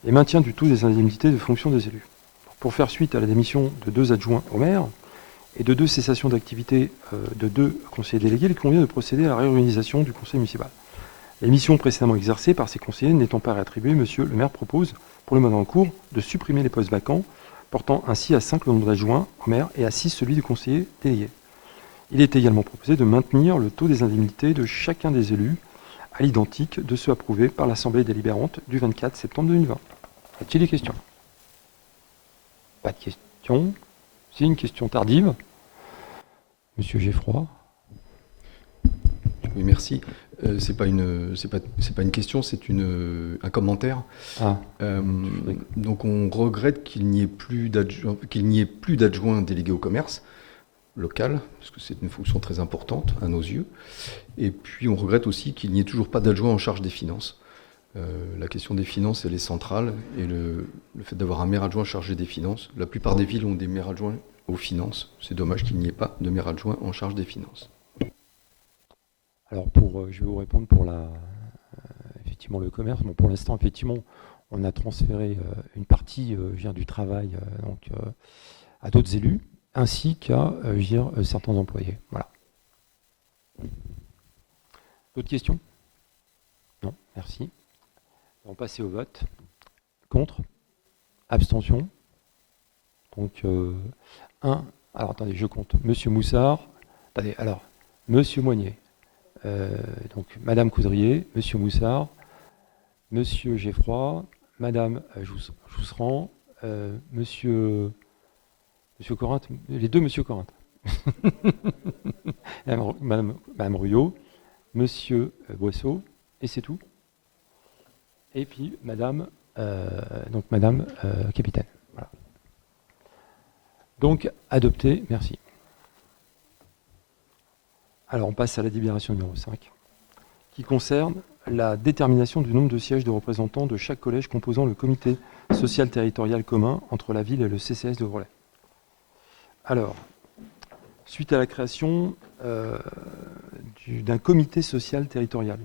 et maintien du taux des indemnités de fonction des élus. Pour faire suite à la démission de 2 adjoints au maire et de 2 cessations d'activité de 2 conseillers délégués, il convient de procéder à la réorganisation du conseil municipal. Les missions précédemment exercées par ces conseillers n'étant pas réattribuées, monsieur le maire propose, pour le mandat en cours, de supprimer les postes vacants, portant ainsi à 5 le nombre d'adjoints au maire et à 6 celui du conseiller délégué. Il est également proposé de maintenir le taux des indemnités de chacun des élus à l'identique de ceux approuvés par l'Assemblée délibérante du 24 septembre 2020. Y a-t-il des questions? Pas de question. C'est une question tardive. Monsieur Geffroy. Oui, merci. C'est pas une question, c'est un commentaire. Donc on regrette qu'il n'y ait plus d'adjoints délégués au commerce local, parce que c'est une fonction très importante à nos yeux. Et puis on regrette aussi qu'il n'y ait toujours pas d'adjoint en charge des finances. La question des finances, elle est centrale, et le fait d'avoir un maire adjoint chargé des finances, la plupart des villes ont des maires adjoints aux finances. C'est dommage qu'il n'y ait pas de maire adjoint en charge des finances. Alors je vais vous répondre pour effectivement le commerce. Bon, pour l'instant, effectivement, on a transféré une partie du travail à d'autres élus, ainsi qu'à certains employés. Voilà. D'autres questions? Non, merci. On va passer au vote. Contre? Abstention? Donc, 1. Alors, attendez, je compte. Monsieur Moussard. Attendez, alors, Monsieur Moignet. Donc, Madame Coudrier, Monsieur Moussard, Monsieur Geffroy, Madame Jousserand, Monsieur Corinthe, les deux Monsieur Corinthe, Madame Ruyot, Monsieur Boisseau, et c'est tout. Et puis Madame Capitaine. Voilà. Donc, adopté, merci. Alors, on passe à la délibération numéro 5, qui concerne la détermination du nombre de sièges de représentants de chaque collège composant le comité social territorial commun entre la ville et le CCS de Vrolay. Alors, suite à la création d'un comité social territorial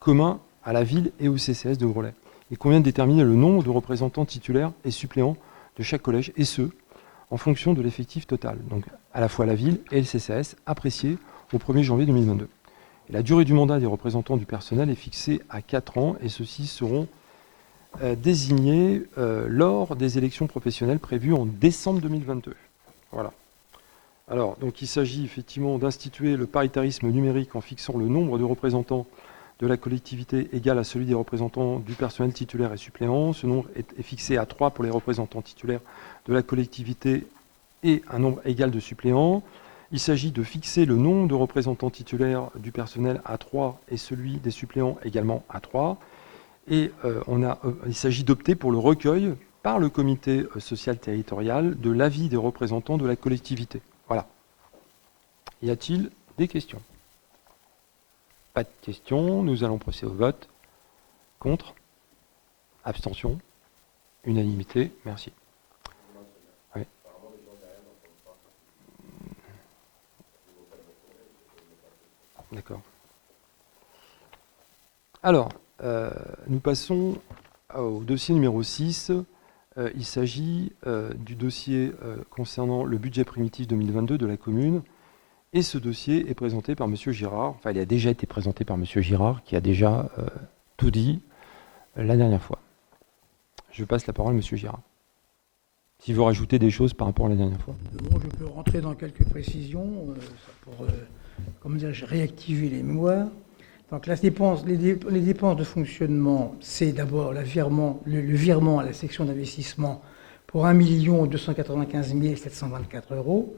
commun à la ville et au CCS de Vrolay, il convient de déterminer le nombre de représentants titulaires et suppléants de chaque collège, et ce, en fonction de l'effectif total, donc à la fois la ville et le CCS, apprécié au 1er janvier 2022. Et la durée du mandat des représentants du personnel est fixée à 4 ans, et ceux-ci seront désignés lors des élections professionnelles prévues en décembre 2022. Voilà. Alors, donc il s'agit effectivement d'instituer le paritarisme numérique en fixant le nombre de représentants de la collectivité égal à celui des représentants du personnel titulaire et suppléant. Ce nombre est fixé à 3 pour les représentants titulaires de la collectivité et un nombre égal de suppléants. Il s'agit de fixer le nombre de représentants titulaires du personnel à 3 et celui des suppléants également à 3. Et il s'agit d'opter pour le recueil par le comité social territorial de l'avis des représentants de la collectivité. Voilà. Y a-t-il des questions? Pas de questions. Nous allons procéder au vote. Contre? Abstention? Unanimité? Merci. Oui. D'accord. Alors, nous passons au dossier numéro 6. Il s'agit du dossier concernant le budget primitif 2022 de la commune. Et ce dossier est présenté par M. Girard. Enfin, il a déjà été présenté par M. Girard, qui a déjà tout dit la dernière fois. Je passe la parole à M. Girard. Si vous rajoutez des choses par rapport à la dernière fois. Bon, je peux rentrer dans quelques précisions pour réactiver les mémoires. Donc, les dépenses de fonctionnement, c'est d'abord le virement à la section d'investissement pour 1 295 724 €.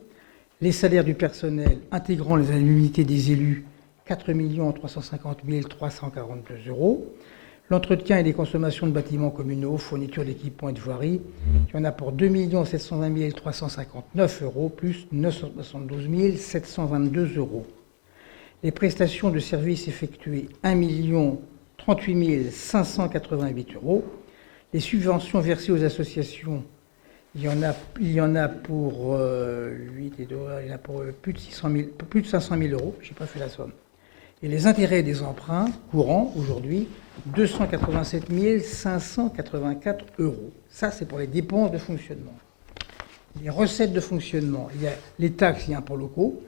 Les salaires du personnel intégrant les indemnités des élus, 4 350 342 €. L'entretien et les consommations de bâtiments communaux, fourniture d'équipements et de voiries, il y en a pour 2 720 359 €, plus 972 722 €. Les prestations de services effectuées, 1 038 588 €. Les subventions versées aux associations, il y en a pour 8 et 2, il y en a pour plus de 500 000 €, je n'ai pas fait la somme. Et les intérêts des emprunts courants, aujourd'hui, 287 584 €. Ça, c'est pour les dépenses de fonctionnement. Les recettes de fonctionnement, il y a les taxes et impôts locaux,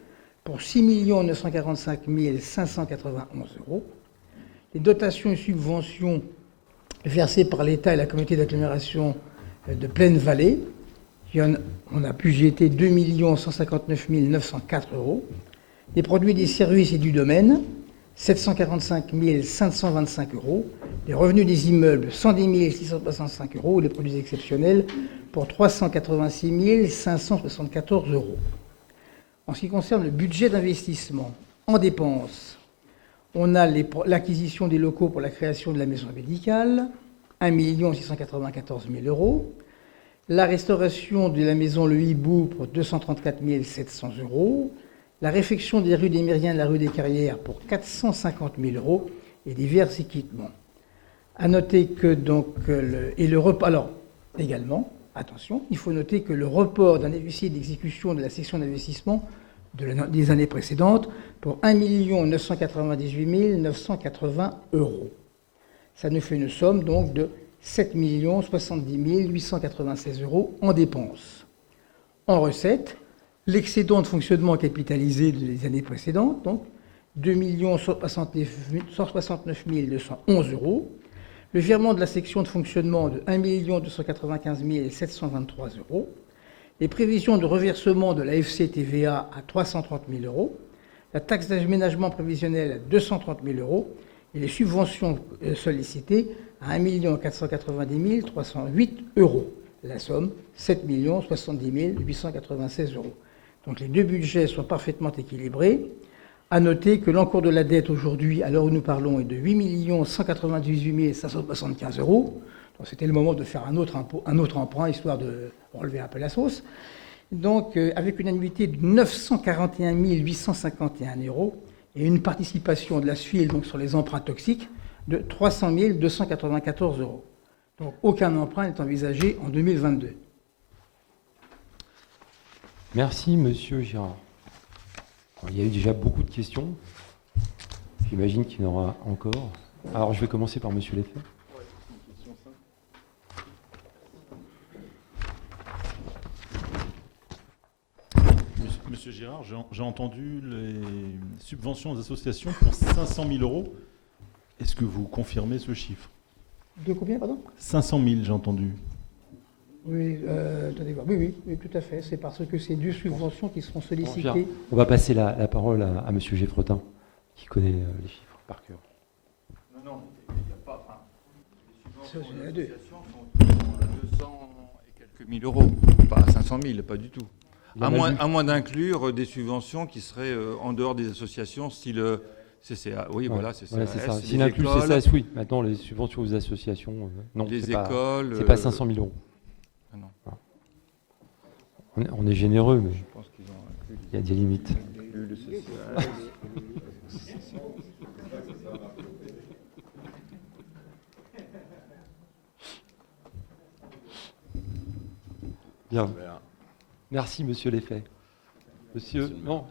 pour 6 945 591 €. Les dotations et subventions versées par l'État et la communauté d'agglomération de Plaine-Vallée, on a budgété 2 159 904 €. Les produits des services et du domaine, 745 525 €, les revenus des immeubles 110 665 €, les produits exceptionnels pour 386 574 €. En ce qui concerne le budget d'investissement, en dépenses, on a l'acquisition des locaux pour la création de la maison médicale, 1 694 000 €, la restauration de la maison Le Hibou pour 234 700 €, la réfection des rues des Mériens et de la rue des Carrières pour 450 000 € et divers équipements. À noter que également, attention, il faut noter que le report d'un déficit d'exécution de la section d'investissement des années précédentes pour 1 998 980 €. Ça nous fait une somme donc de 7 070 896 € en dépenses. En recettes, l'excédent de fonctionnement capitalisé des années précédentes, donc 2 169 211 €, le virement de la section de fonctionnement de 1 295 723 €, les prévisions de reversement de la FCTVA à 330 000 €, la taxe d'aménagement prévisionnel à 230 000 € et les subventions sollicitées à 1 490 308 €. La somme, 7 070 896 €. Donc les deux budgets sont parfaitement équilibrés. À noter que l'encours de la dette aujourd'hui, à l'heure où nous parlons, est de 8 198 575 €. Donc c'était le moment de faire un autre emprunt, histoire de relever un peu la sauce. Donc avec une annuité de 941 851 € et une participation de la SFIL donc, sur les emprunts toxiques de 300 294 €. Donc aucun emprunt n'est envisagé en 2022. Merci, Monsieur Girard. Il y a eu déjà beaucoup de questions. J'imagine qu'il y en aura encore. Alors, je vais commencer par Monsieur Leffet. Monsieur Girard, j'ai entendu les subventions aux associations pour 500 000 €. Est-ce que vous confirmez ce chiffre? De combien, pardon? 500 000, j'ai entendu. Oui, attendez voir. Oui, tout à fait. C'est parce que c'est deux subventions qui seront sollicitées. On va passer la parole à Monsieur Geffrotin, qui connaît les chiffres par cœur. Non, il n'y a pas. Les subventions à deux. sont 200 et quelques mille €, pas 500 000, pas du tout. À moins d'inclure des subventions qui seraient en dehors des associations, style CCA. Oui, voilà, c'est ça. C'est ça. S'il inclut CCAS, oui. Maintenant, les subventions aux associations, non. Les écoles. C'est pas 500 000 €. Ah non. Voilà. On est généreux, mais Je pense qu'ils ont inclus il y a des limites. le CCA. Bien. Merci, Monsieur Leffet. Monsieur... Non,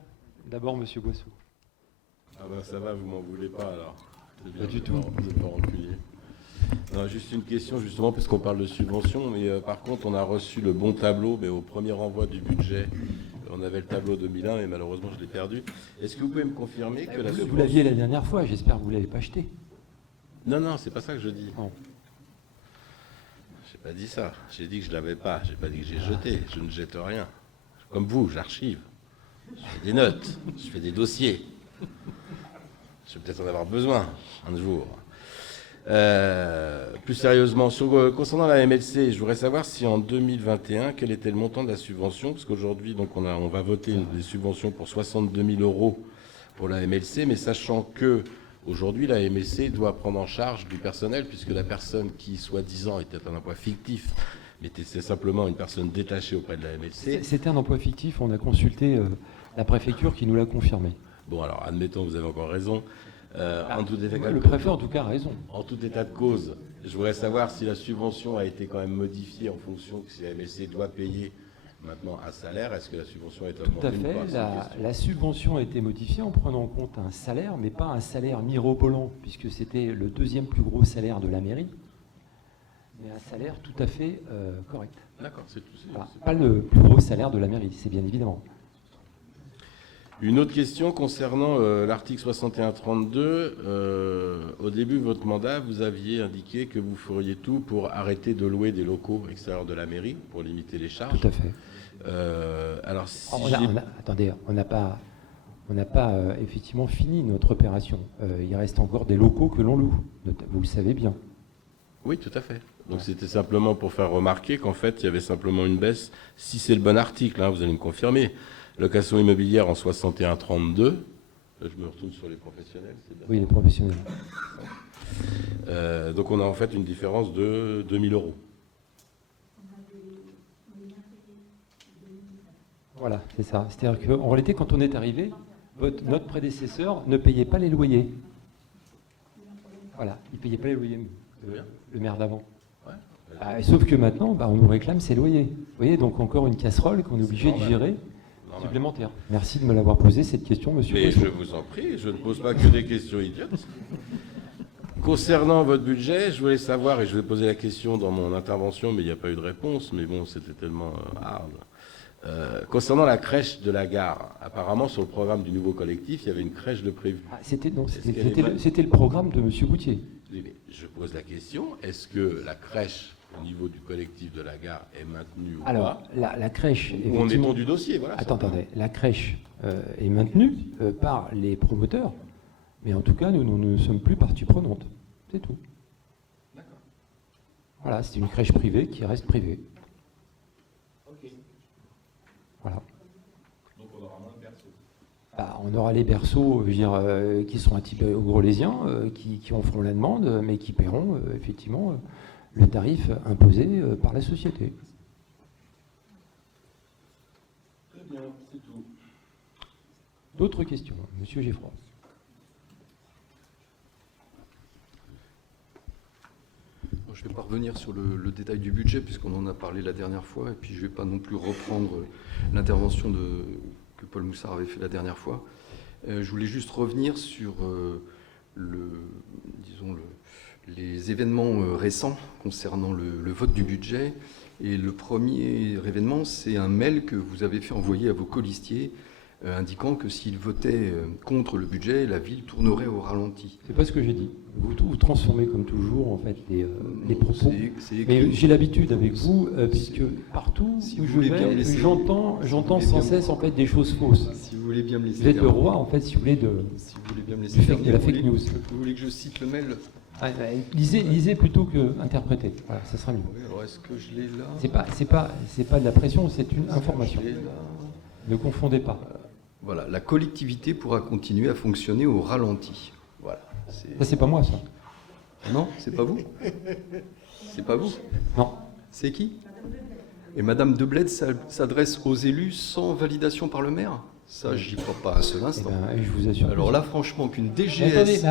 d'abord Monsieur Boisseau. Ah ben ça va, vous m'en voulez pas alors. C'est bien, Pas du tout. Vous n'êtes pas reculé. Non, juste une question justement parce qu'on parle de subventions, mais par contre on a reçu le bon tableau, mais au premier envoi du budget, on avait le tableau 2001 et malheureusement je l'ai perdu. Est-ce que vous pouvez me confirmer que la Vous subvention... l'aviez la dernière fois, j'espère que vous ne l'avez pas acheté. Non, c'est pas ça que je dis. Non. J'ai pas dit ça. J'ai dit que je l'avais pas. J'ai pas dit que j'ai jeté. Je ne jette rien. Comme vous, j'archive. Je fais des notes. Je fais des dossiers. Je vais peut-être en avoir besoin un jour. Plus sérieusement, concernant la MLC, je voudrais savoir si en 2021, quel était le montant de la subvention, parce qu'aujourd'hui, donc on va voter des subventions pour 62 000 € pour la MLC, mais sachant que aujourd'hui, la MLC doit prendre en charge du personnel, puisque la personne qui, soi-disant, était un emploi fictif, mais c'est simplement une personne détachée auprès de la MLC. C'était un emploi fictif, on a consulté la préfecture qui nous l'a confirmé. Bon, alors, admettons, vous avez encore raison. Le préfet, en tout cas, a raison. En tout état de cause, je voudrais savoir si la subvention a été quand même modifiée en fonction que si la MLC doit payer maintenant un salaire, est-ce que la subvention est augmentée? Tout à fait. La subvention a été modifiée en prenant en compte un salaire, mais pas un salaire mirobolant, puisque c'était le deuxième plus gros salaire de la mairie, mais un salaire tout à fait correct. D'accord, c'est tout. Voilà. Pas le plus gros salaire de la mairie, c'est bien évidemment. Une autre question concernant l'article 6132. Au début de votre mandat, vous aviez indiqué que vous feriez tout pour arrêter de louer des locaux extérieurs de la mairie, pour limiter les charges. Tout à fait. Alors, si Attendez, on n'a pas on n'a pas effectivement fini notre opération. Il reste encore des locaux que l'on loue, vous le savez bien. Oui, tout à fait. Donc c'était simplement pour faire remarquer qu'en fait, il y avait simplement une baisse. Si c'est le bon article, hein, vous allez me confirmer. Location immobilière en 61,32. Je me retourne sur les professionnels. Oui, les professionnels. Donc on a en fait une différence de 2 000 euros. Voilà, c'est ça. C'est-à-dire qu'en réalité, quand on est arrivé, notre prédécesseur ne payait pas les loyers. Voilà, il ne payait pas les loyers, le maire d'avant. Ouais. Sauf que maintenant, on nous réclame ses loyers. Vous voyez, donc encore une casserole qu'on est obligé de gérer supplémentaire. Merci de me l'avoir posé cette question, monsieur. Mais je vous en prie, je ne pose pas que des questions idiotes. Concernant votre budget, je voulais savoir, et je vais poser la question dans mon intervention, mais il n'y a pas eu de réponse, mais bon, c'était tellement hard. Concernant la crèche de la gare, apparemment sur le programme du nouveau collectif, il y avait une crèche de prévu. C'était le programme de M. Boutier. Oui, mais je pose la question, est-ce que la crèche au niveau du collectif de la gare est maintenue ou Alors, pas la crèche... Où en est-on du dossier, voilà. Attendez, la crèche est maintenue par les promoteurs, mais en tout cas, nous ne sommes plus partie prenante. C'est tout. D'accord. Voilà, c'est une crèche privée qui reste privée. Ok. Voilà. Donc on aura moins de berceaux. On aura les berceaux, je veux dire, qui sont un petit peu grolésiens, qui en feront la demande, mais qui paieront effectivement le tarif imposé par la société. Très bien, c'est tout. D'autres questions, Monsieur Geffroy. Je ne vais pas revenir sur le détail du budget, puisqu'on en a parlé la dernière fois, et puis je ne vais pas non plus reprendre l'intervention que Paul Moussard avait fait la dernière fois. Je voulais juste revenir sur les événements récents concernant le vote du budget. Et le premier événement, c'est un mail que vous avez fait envoyer à vos colistiers, indiquant que s'ils votaient contre le budget, la ville tournerait au ralenti. C'est pas ce que j'ai dit. Vous transformez comme toujours en fait les propos. Mais j'ai l'habitude avec vous, puisque partout où je vais, j'entends sans cesse en fait des choses fausses. Si vous voulez bien me laisser. Vous êtes le roi en fait, si vous voulez, de la fake news. Vous voulez que je cite le mail? Lisez plutôt que interpréter. Voilà, ça sera mieux. Oui, alors est-ce que je l'ai là? C'est pas de la pression, c'est une information. Ne confondez pas. Voilà, la collectivité pourra continuer à fonctionner au ralenti. Voilà. Ça, c'est pas moi, ça. Non, c'est pas vous. C'est pas vous. Non. C'est qui? Et Madame Deblède s'adresse aux élus sans validation par le maire? Ça, j'y crois pas un seul instant. Je vous assure. Alors là, franchement, qu'une DGS,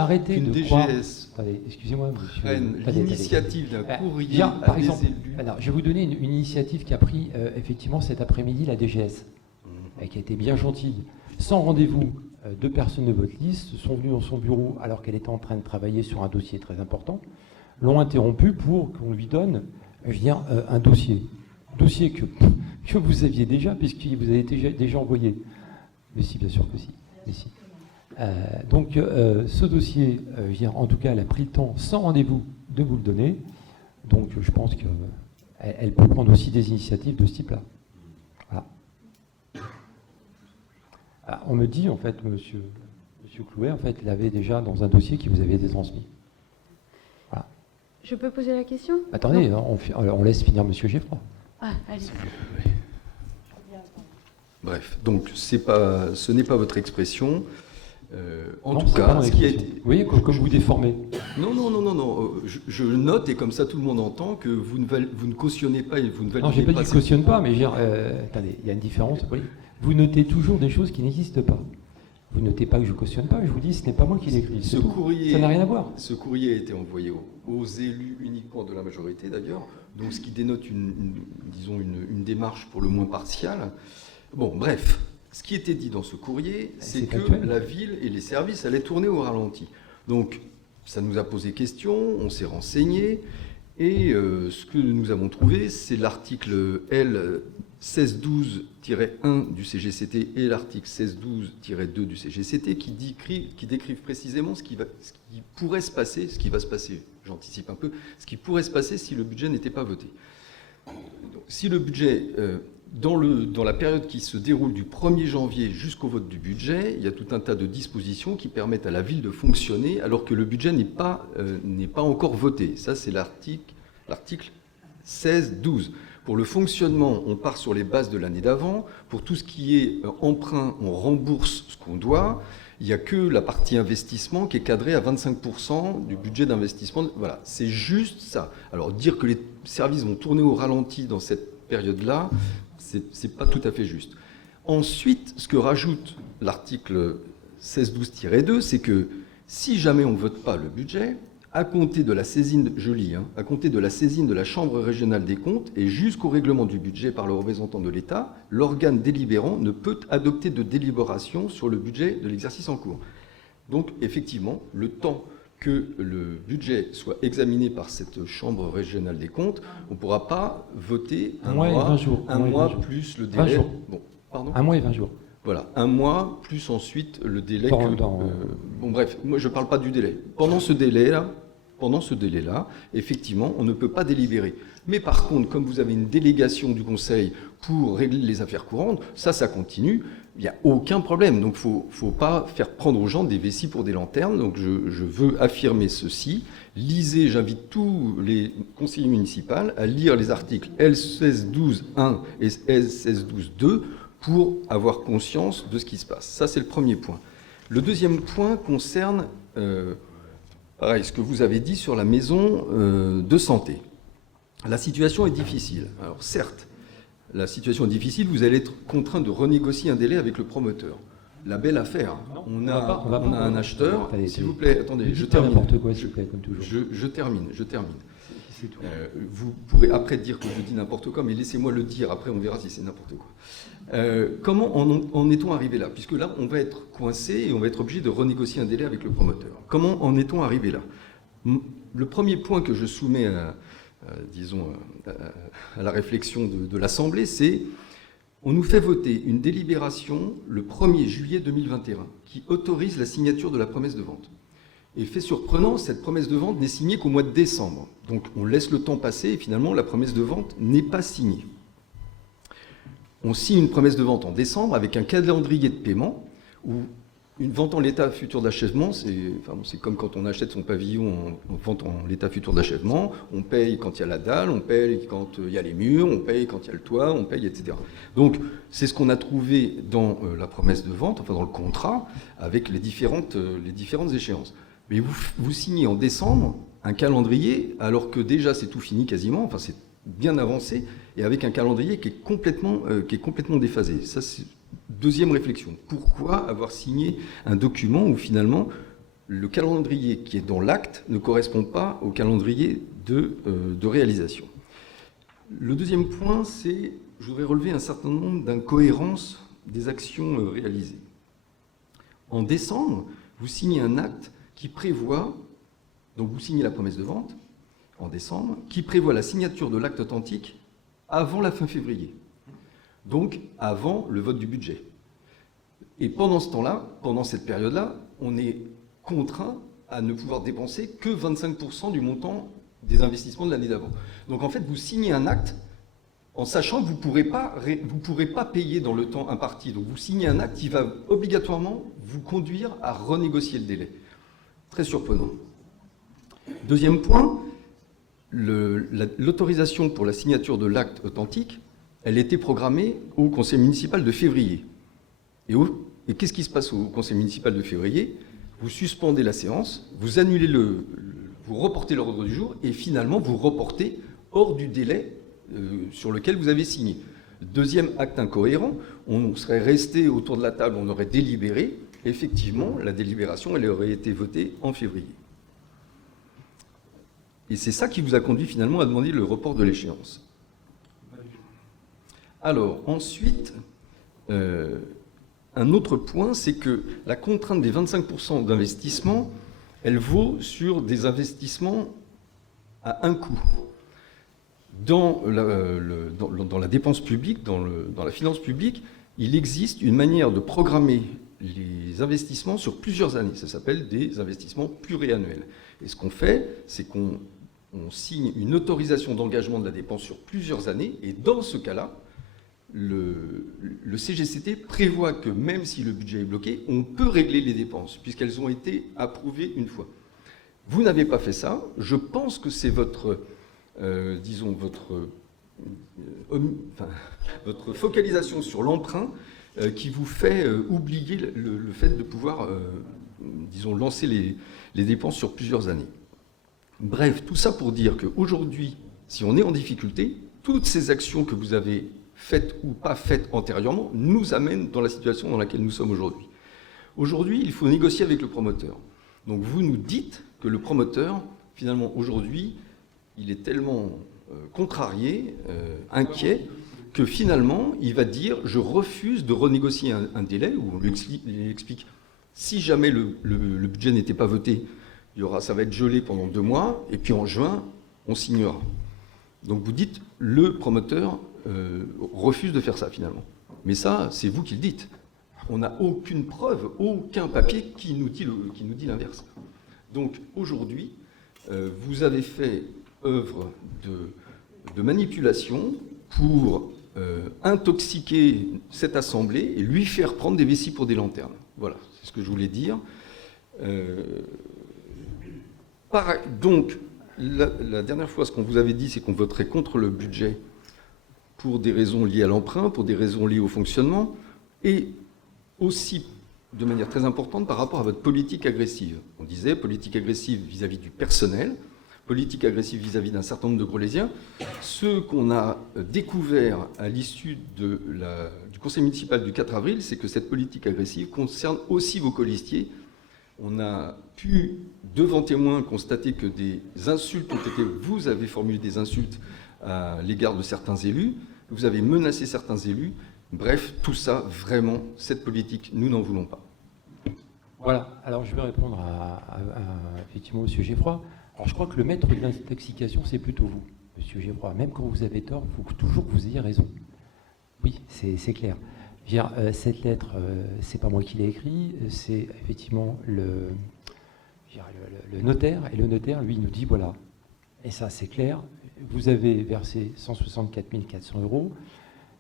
excusez-moi, prenne l'initiative d'un courrier par à exemple, des élus. Alors, je vais vous donner une initiative qu'a pris effectivement cet après-midi la DGS, qui a été bien gentille. Sans rendez-vous, 2 personnes de votre liste sont venues dans son bureau alors qu'elle était en train de travailler sur un dossier très important, l'ont interrompu pour qu'on lui donne, un dossier que vous aviez déjà, puisqu'il vous a été déjà envoyé. Mais si, bien sûr que si. Mais si. Donc, ce dossier, en tout cas, elle a pris le temps, sans rendez-vous, de vous le donner. Donc, je pense qu'elle peut prendre aussi des initiatives de ce type-là. Voilà. Alors, on me dit, en fait, monsieur Clouet, en fait, il avait déjà dans un dossier qui vous avait été transmis. Voilà. Je peux poser la question? Attendez, on laisse finir monsieur Geffroy. Ah, allez. Bref, donc ce n'est pas votre expression. En tout c'est cas, pas ce qui a expression. été... Vous voyez, comme vous déformez. Non. Je note, et comme ça tout le monde entend, que vous ne cautionnez pas et vous ne validez pas... Non, j'ai pas dit que je cautionne pas, mais attendez, il y a une différence. Vous notez toujours des choses qui n'existent pas. Vous notez pas que je cautionne pas, je vous dis, ce n'est pas moi qui l'écris. Ça n'a rien à voir. Ce courrier a été envoyé aux élus uniquement de la majorité, d'ailleurs, donc ce qui dénote une démarche pour le moins partiale. Bon, bref, ce qui était dit dans ce courrier, c'est que la ville et les services allaient tourner au ralenti. Donc, ça nous a posé question, on s'est renseigné, et ce que nous avons trouvé, c'est l'article L 1612-1 du CGCT et l'article 1612-2 du CGCT qui décrivent précisément ce qui pourrait se passer, ce qui va se passer, j'anticipe un peu, ce qui pourrait se passer si le budget n'était pas voté. Si le budget, dans la période qui se déroule du 1er janvier jusqu'au vote du budget, il y a tout un tas de dispositions qui permettent à la ville de fonctionner alors que le budget n'est pas encore voté. Ça, c'est l'article 16-12. Pour le fonctionnement, on part sur les bases de l'année d'avant. Pour tout ce qui est emprunt, on rembourse ce qu'on doit. Il n'y a que la partie investissement qui est cadrée à 25% du budget d'investissement. Voilà, c'est juste ça. Alors, dire que les services vont tourner au ralenti dans cette période-là, c'est pas tout à fait juste. Ensuite, ce que rajoute l'article 16-12-2, c'est que si jamais on ne vote pas le budget, à compter de la saisine, je lis, à compter de la saisine de la Chambre régionale des comptes et jusqu'au règlement du budget par le représentant de l'État, l'organe délibérant ne peut adopter de délibération sur le budget de l'exercice en cours. Donc, effectivement, le temps que le budget soit examiné par cette Chambre régionale des comptes, on ne pourra pas voter un mois plus le délai. Bon, pardon. 1 mois et 20 jours. Voilà, 1 mois plus ensuite le délai. Bon, bref, moi je ne parle pas du délai. Pendant ce délai-là, effectivement, on ne peut pas délibérer. Mais par contre, comme vous avez une délégation du Conseil pour régler les affaires courantes, ça continue. Il n'y a aucun problème. Donc, il ne faut pas faire prendre aux gens des vessies pour des lanternes. Donc, je veux affirmer ceci. Lisez, j'invite tous les conseillers municipaux à lire les articles L1612.1 et L1612.2 pour avoir conscience de ce qui se passe. Ça, c'est le premier point. Le deuxième point concerne, pareil, ce que vous avez dit sur la maison de santé. La situation est difficile. Alors, certes, la situation est difficile, vous allez être contraint de renégocier un délai avec le promoteur. La belle affaire. On a un acheteur. S'il vous plaît, attendez, je termine. N'importe quoi, s'il vous plaît, comme toujours. Je termine. Vous pourrez après dire que je dis n'importe quoi, mais laissez-moi le dire, après on verra si c'est n'importe quoi. Comment en est-on arrivé là? Puisque là, on va être coincé et on va être obligé de renégocier un délai avec le promoteur. Comment en est-on arrivé là? Le premier point que je soumets à la réflexion de l'Assemblée, c'est on nous fait voter une délibération le 1er juillet 2021 qui autorise la signature de la promesse de vente. Et fait surprenant, cette promesse de vente n'est signée qu'au mois de décembre. Donc on laisse le temps passer et finalement la promesse de vente n'est pas signée. On signe une promesse de vente en décembre avec un calendrier de paiement où une vente en l'état futur d'achèvement, c'est comme quand on achète son pavillon en vente en l'état futur d'achèvement. On paye quand il y a la dalle, on paye quand il y a les murs, on paye quand il y a le toit, on paye, etc. Donc c'est ce qu'on a trouvé dans la promesse de vente, enfin dans le contrat, avec les différentes échéances. Mais vous signez en décembre un calendrier, alors que déjà c'est tout fini quasiment, enfin c'est bien avancé, et avec un calendrier qui est complètement déphasé. Ça, c'est deuxième réflexion. Pourquoi avoir signé un document où finalement le calendrier qui est dans l'acte ne correspond pas au calendrier de réalisation? Le deuxième point, c'est, je voudrais relever un certain nombre d'incohérences des actions réalisées. En décembre, vous signez un acte qui prévoit, donc vous signez la promesse de vente en décembre, qui prévoit la signature de l'acte authentique avant la fin février, donc avant le vote du budget. Et pendant ce temps-là, pendant cette période-là, on est contraint à ne pouvoir dépenser que 25% du montant des investissements de l'année d'avant. Donc en fait, vous signez un acte en sachant que vous ne pourrez pas payer dans le temps imparti. Donc vous signez un acte qui va obligatoirement vous conduire à renégocier le délai. Très surprenant. Deuxième point, l'autorisation pour la signature de l'acte authentique, elle était programmée au conseil municipal de février. Et qu'est-ce qui se passe au conseil municipal de février? Vous suspendez la séance, vous annulez vous reportez l'ordre du jour et finalement vous reportez hors du délai sur lequel vous avez signé. Deuxième acte incohérent, on serait resté autour de la table, on aurait délibéré. Effectivement, la délibération, elle aurait été votée en février. Et c'est ça qui vous a conduit finalement à demander le report de l'échéance. Alors, ensuite, un autre point, c'est que la contrainte des 25% d'investissement, elle vaut sur des investissements à un coût. Dans la dépense publique, dans la finance publique, il existe une manière de programmer les investissements sur plusieurs années. Ça s'appelle des investissements pluriannuels. Et ce qu'on fait, c'est qu'on on signe une autorisation d'engagement de la dépense sur plusieurs années, et dans ce cas-là, le CGCT prévoit que même si le budget est bloqué, on peut régler les dépenses, puisqu'elles ont été approuvées une fois. Vous n'avez pas fait ça. Je pense que c'est votre focalisation sur l'emprunt qui vous fait oublier le fait de pouvoir, lancer les dépenses sur plusieurs années. Bref, tout ça pour dire qu'aujourd'hui, si on est en difficulté, toutes ces actions que vous avez faites ou pas faites antérieurement nous amènent dans la situation dans laquelle nous sommes aujourd'hui. Aujourd'hui, il faut négocier avec le promoteur. Donc vous nous dites que le promoteur, finalement, aujourd'hui, il est tellement contrarié, inquiet, que finalement, il va dire « je refuse de renégocier un délai » où on lui explique si jamais le budget n'était pas voté, ça va être gelé pendant 2 mois, et puis en juin, on signera. Donc vous dites le promoteur refuse de faire ça finalement. Mais ça, c'est vous qui le dites. On n'a aucune preuve, aucun papier qui nous dit l'inverse. Donc aujourd'hui, vous avez fait œuvre de manipulation pour intoxiquer cette assemblée et lui faire prendre des vessies pour des lanternes. Voilà, c'est ce que je voulais dire. Donc, la dernière fois, ce qu'on vous avait dit, c'est qu'on voterait contre le budget pour des raisons liées à l'emprunt, pour des raisons liées au fonctionnement, et aussi, de manière très importante, par rapport à votre politique agressive. On disait politique agressive vis-à-vis du personnel, politique agressive vis-à-vis d'un certain nombre de Grolésiens. Ce qu'on a découvert à l'issue du conseil municipal du 4 avril, c'est que cette politique agressive concerne aussi vos colistiers. On a pu, devant témoins, constater que des insultes ont été... Vous avez formulé des insultes à l'égard de certains élus, vous avez menacé certains élus. Bref, tout ça, vraiment, cette politique, nous n'en voulons pas. Voilà, alors je vais répondre effectivement au M. Geffroy. Alors je crois que le maître de l'intoxication, c'est plutôt vous, M. Geffroy. Même quand vous avez tort, il faut toujours que vous ayez raison. Oui, c'est clair. Je veux dire, cette lettre, c'est pas moi qui l'ai écrite, c'est effectivement le notaire, et le notaire, lui, nous dit, voilà, et ça c'est clair, vous avez versé 164 400 €.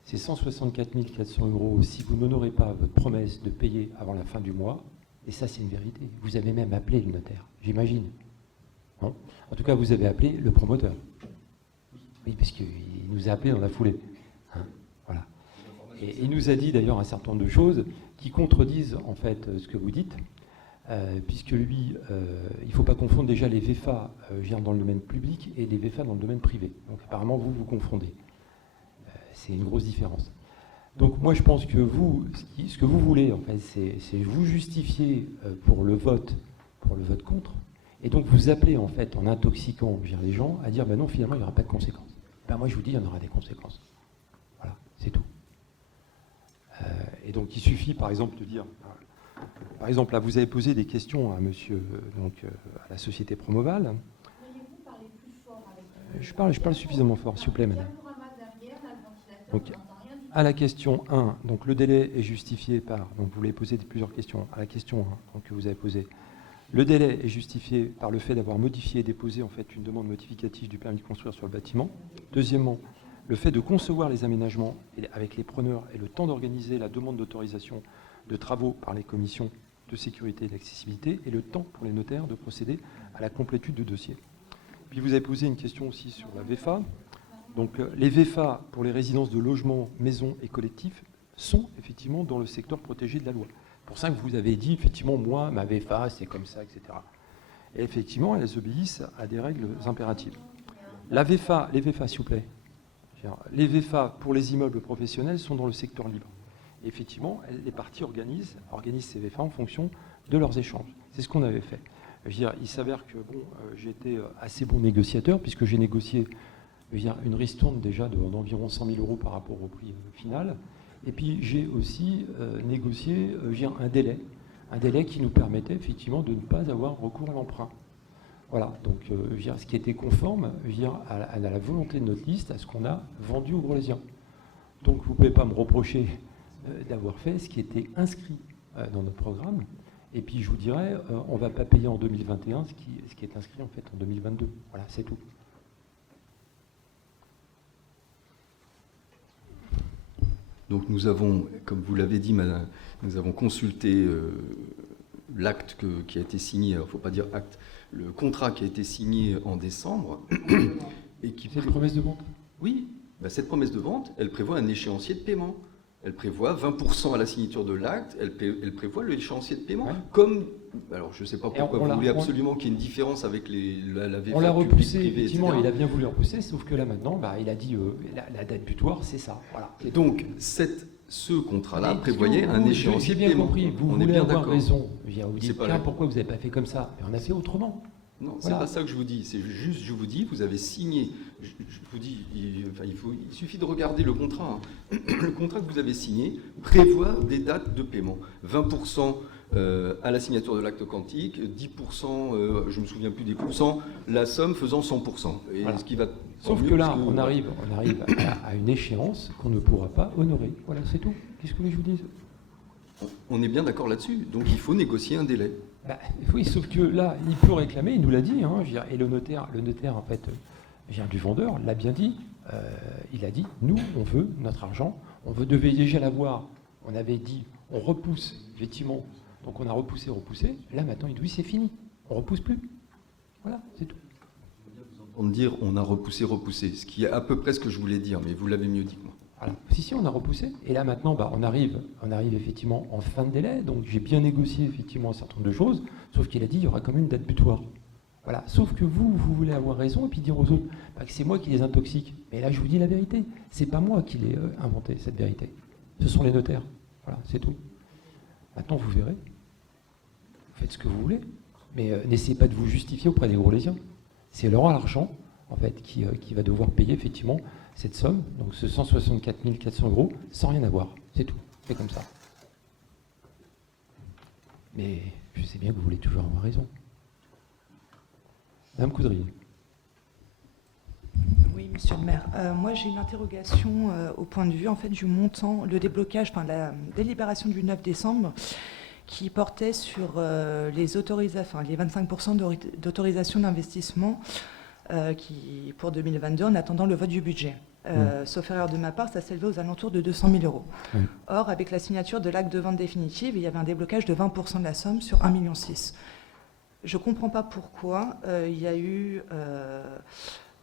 Ces 164 400 €, si vous n'honorez pas votre promesse de payer avant la fin du mois, et ça c'est une vérité, vous avez même appelé le notaire, j'imagine. Non ? En tout cas, vous avez appelé le promoteur. Oui, parce qu'il nous a appelé dans la foulée. Hein, voilà. Et il nous a dit d'ailleurs un certain nombre de choses qui contredisent en fait ce que vous dites, puisque lui, il ne faut pas confondre déjà les VFA dans le domaine public et les VFA dans le domaine privé. Donc apparemment, vous confondez. C'est une grosse différence. Donc moi, je pense que vous, ce que vous voulez, en fait, c'est vous justifier pour le vote contre, et donc vous appelez, en fait, en intoxiquant les gens, à dire, ben non, finalement, il n'y aura pas de conséquences. Ben moi, je vous dis, il y en aura des conséquences. Voilà, c'est tout. Et donc, il suffit, par exemple, de dire... Par exemple, là, vous avez posé des questions à monsieur, à la société Promoval. Pourriez-vous parler plus fort avec je parle suffisamment fort, s'il vous plaît, madame. Donc, à la question 1, donc le délai est justifié par... Donc, vous l'avez posé plusieurs questions. À la question 1, donc, que vous avez posée, le délai est justifié par le fait d'avoir modifié et déposé, en fait, une demande modificative du permis de construire sur le bâtiment. Deuxièmement, le fait de concevoir les aménagements avec les preneurs et le temps d'organiser la demande d'autorisation de travaux par les commissions de sécurité et d'accessibilité et le temps pour les notaires de procéder à la complétude du dossier. Puis vous avez posé une question aussi sur la VFA. Donc les VFA pour les résidences de logement, maisons et collectifs sont effectivement dans le secteur protégé de la loi. Pour ça que vous avez dit, effectivement, moi, ma VFA, c'est comme ça, etc. Et effectivement, elles obéissent à des règles impératives. La VFA, les VFA, s'il vous plaît. Les VFA pour les immeubles professionnels sont dans le secteur libre. Et effectivement, les parties organisent ces VFA en fonction de leurs échanges. C'est ce qu'on avait fait. Je veux dire, il s'avère que j'ai été assez bon négociateur, puisque j'ai négocié une ristourne déjà d'environ 100 000 € par rapport au prix final. Et puis j'ai aussi négocié un délai qui nous permettait effectivement de ne pas avoir recours à l'emprunt. Voilà, donc ce qui était conforme à la volonté de notre liste, à ce qu'on a vendu aux Grolésiens. Donc vous ne pouvez pas me reprocher d'avoir fait ce qui était inscrit dans notre programme. Et puis je vous dirais, on ne va pas payer en 2021 ce qui est inscrit en fait en 2022. Voilà, c'est tout. Donc nous avons, comme vous l'avez dit, madame, nous avons consulté l'acte qui a été signé, il ne faut pas dire acte, le contrat qui a été signé en décembre. Et qui C'est une promesse de vente? Oui, cette promesse de vente, elle prévoit un échéancier de paiement. Elle prévoit 20% à la signature de l'acte, elle prévoit l'échéancier de paiement. Ouais. Comme, alors je ne sais pas pourquoi vous voulez on- absolument qu'il y ait une différence avec la VFA On l'a public, repoussé, privé, effectivement, etc. il a bien voulu repousser, sauf que là maintenant, il a dit la date butoir, c'est ça. Voilà. Donc ce contrat-là Mais prévoyait un échéancier J'ai de bien paiement. compris, vous On est voulez bien avoir d'accord. raison. Je veux dire, vous C'est dites, pas tiens, la- pourquoi vous n'avez pas fait comme ça? Mais on a fait autrement. Non, c'est Voilà. pas ça que je vous dis. C'est juste, je vous dis, vous avez signé. Je vous dis, il suffit de regarder le contrat. Hein. Le contrat que vous avez signé prévoit des dates de paiement. 20% à la signature de l'acte quantique, 10%, je me souviens plus des pourcents, la somme faisant 100%. Et Voilà. ce qui va. Sauf mieux, que là, parce on arrive à une échéance qu'on ne pourra pas honorer. Voilà, c'est tout. Qu'est-ce que vous voulez que je vous dise? on est bien d'accord là-dessus. Donc il faut négocier un délai. Oui, sauf que là, il peut réclamer, il nous l'a dit, hein, je veux dire, et le notaire en fait, du vendeur l'a bien dit, il a dit, nous, on veut notre argent, devait déjà l'avoir, on avait dit, on repousse, effectivement, donc on a repoussé, là maintenant, il dit, oui, c'est fini, on repousse plus. Voilà, c'est tout. On dire, on a repoussé, ce qui est à peu près ce que je voulais dire, mais vous l'avez mieux dit que moi. Voilà. Si, on a repoussé. Et là, maintenant, on arrive effectivement en fin de délai. Donc, j'ai bien négocié effectivement un certain nombre de choses. Sauf qu'il a dit, il y aura quand même une date butoir. Voilà. Sauf que vous voulez avoir raison et puis dire aux autres que c'est moi qui les intoxique. Mais là, je vous dis la vérité. C'est pas moi qui l'ai inventé, cette vérité. Ce sont les notaires. Voilà, c'est tout. Maintenant, vous verrez. Vous faites ce que vous voulez. Mais n'essayez pas de vous justifier auprès des Gaulésiens. C'est Laurent Larchant, en fait, qui va devoir payer effectivement cette somme, donc ce 164 400 €, sans rien avoir. C'est tout. C'est comme ça. Mais je sais bien que vous voulez toujours avoir raison. Madame Coudrier. Oui, monsieur le maire. Moi, j'ai une interrogation au point de vue en fait, du montant, le déblocage, la délibération du 9 décembre qui portait sur les 25% d'autorisation d'investissement pour 2022 en attendant le vote du budget. Sauf erreur de ma part, ça s'élevait aux alentours de 200 000 €. Or, avec la signature de l'acte de vente définitive, il y avait un déblocage de 20% de la somme sur 1,6 million. Je ne comprends pas pourquoi il y a eu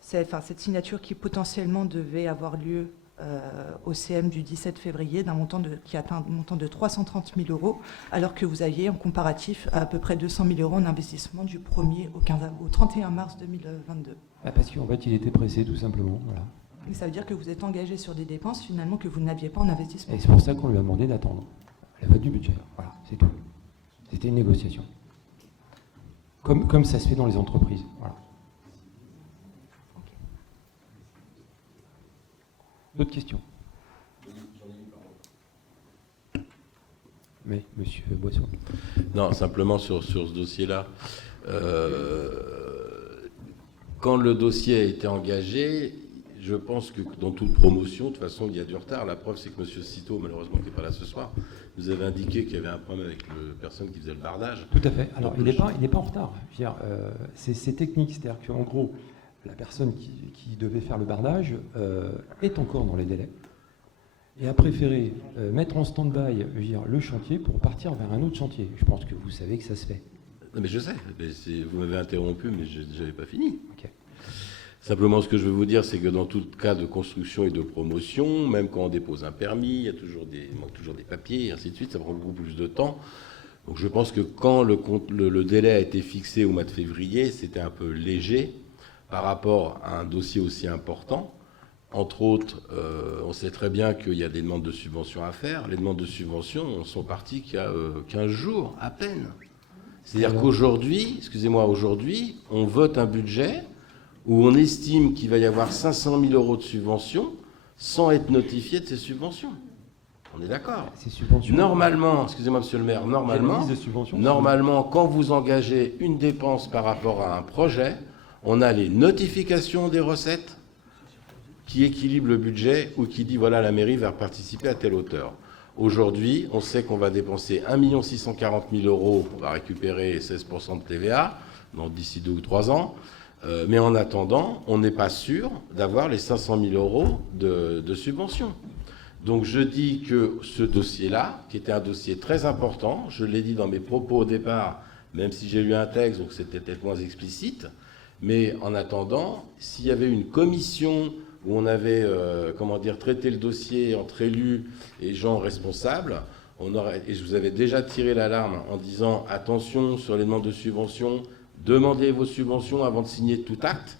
cette signature qui potentiellement devait avoir lieu au CM du 17 février qui atteint un montant de 330 000 €, alors que vous aviez en comparatif à peu près 200 000 € en investissement du 1er au 31 mars 2022. Parce qu'en fait, il était pressé, tout simplement. Voilà. Et ça veut dire que vous êtes engagé sur des dépenses finalement que vous n'aviez pas en investissement. Et c'est pour ça qu'on lui a demandé d'attendre la vote du budget. Voilà, c'est tout. C'était une négociation. Comme ça se fait dans les entreprises. Voilà. D'autres questions? Mais, monsieur Boisson. Non, simplement sur ce dossier-là. Quand le dossier a été engagé, je pense que dans toute promotion, de toute façon, il y a du retard. La preuve, c'est que M. Citeau, malheureusement, qui n'est pas là ce soir, nous avait indiqué qu'il y avait un problème avec la personne qui faisait le bardage. Tout à fait. Alors, il n'est pas en retard. Je veux dire, c'est technique. C'est-à-dire qu'en gros, la personne qui devait faire le bardage est encore dans les délais et a préféré mettre en stand-by le chantier pour partir vers un autre chantier. Je pense que vous savez que ça se fait. Non, mais je sais. Mais vous m'avez interrompu, mais je n'avais pas fini. Okay. Simplement, ce que je veux vous dire, c'est que dans tout cas de construction et de promotion, même quand on dépose un permis, il manque toujours des papiers, et ainsi de suite, ça prend beaucoup plus de temps. Donc je pense que quand le délai a été fixé au mois de février, c'était un peu léger par rapport à un dossier aussi important. Entre autres, on sait très bien qu'il y a des demandes de subventions à faire. Les demandes de subventions sont parties qu'il y a 15 jours, à peine. C'est-à-dire qu'aujourd'hui, aujourd'hui, on vote un budget où on estime qu'il va y avoir 500 000 € de subventions sans être notifié de ces subventions. On est d'accord. Normalement, excusez-moi monsieur le maire, normalement, quand vous engagez une dépense par rapport à un projet, on a les notifications des recettes qui équilibrent le budget ou qui dit voilà, la mairie va participer à telle hauteur. Aujourd'hui, on sait qu'on va dépenser 1 640 000 €, on va récupérer 16% de TVA d'ici 2 ou 3 ans. Mais en attendant, on n'est pas sûr d'avoir les 500 000 € de subventions. Donc je dis que ce dossier-là, qui était un dossier très important, je l'ai dit dans mes propos au départ, même si j'ai lu un texte, donc c'était peut-être moins explicite, mais en attendant, s'il y avait une commission où on avait traité le dossier entre élus et gens responsables, et je vous avais déjà tiré l'alarme en disant attention sur les demandes de subventions, demandez vos subventions avant de signer tout acte.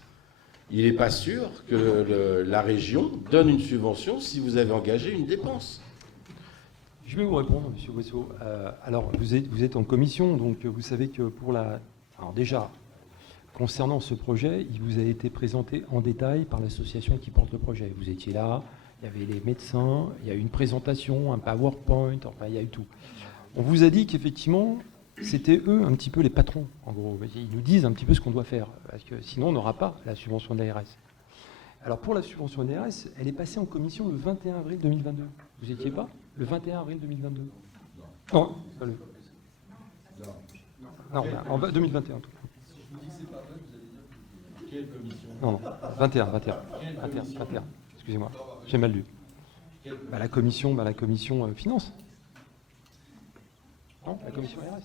Il n'est pas sûr que la région donne une subvention si vous avez engagé une dépense. Je vais vous répondre, M. Boisseau. Alors, vous êtes en commission, donc vous savez que alors déjà, concernant ce projet, il vous a été présenté en détail par l'association qui porte le projet. Vous étiez là, il y avait les médecins, il y a eu une présentation, un PowerPoint, enfin, il y a eu tout. On vous a dit qu'effectivement, c'était eux un petit peu les patrons, en gros. Ils nous disent un petit peu ce qu'on doit faire, parce que sinon on n'aura pas la subvention de l'ARS. Alors pour la subvention de l'ARS, elle est passée en commission le 21 avril 2022. Vous étiez pas le 21 avril 2022? Non, pas le... Non, en 2021 en tout cas. Non, 21. Excusez-moi, j'ai mal lu. La commission finance. Non, la commission ARS.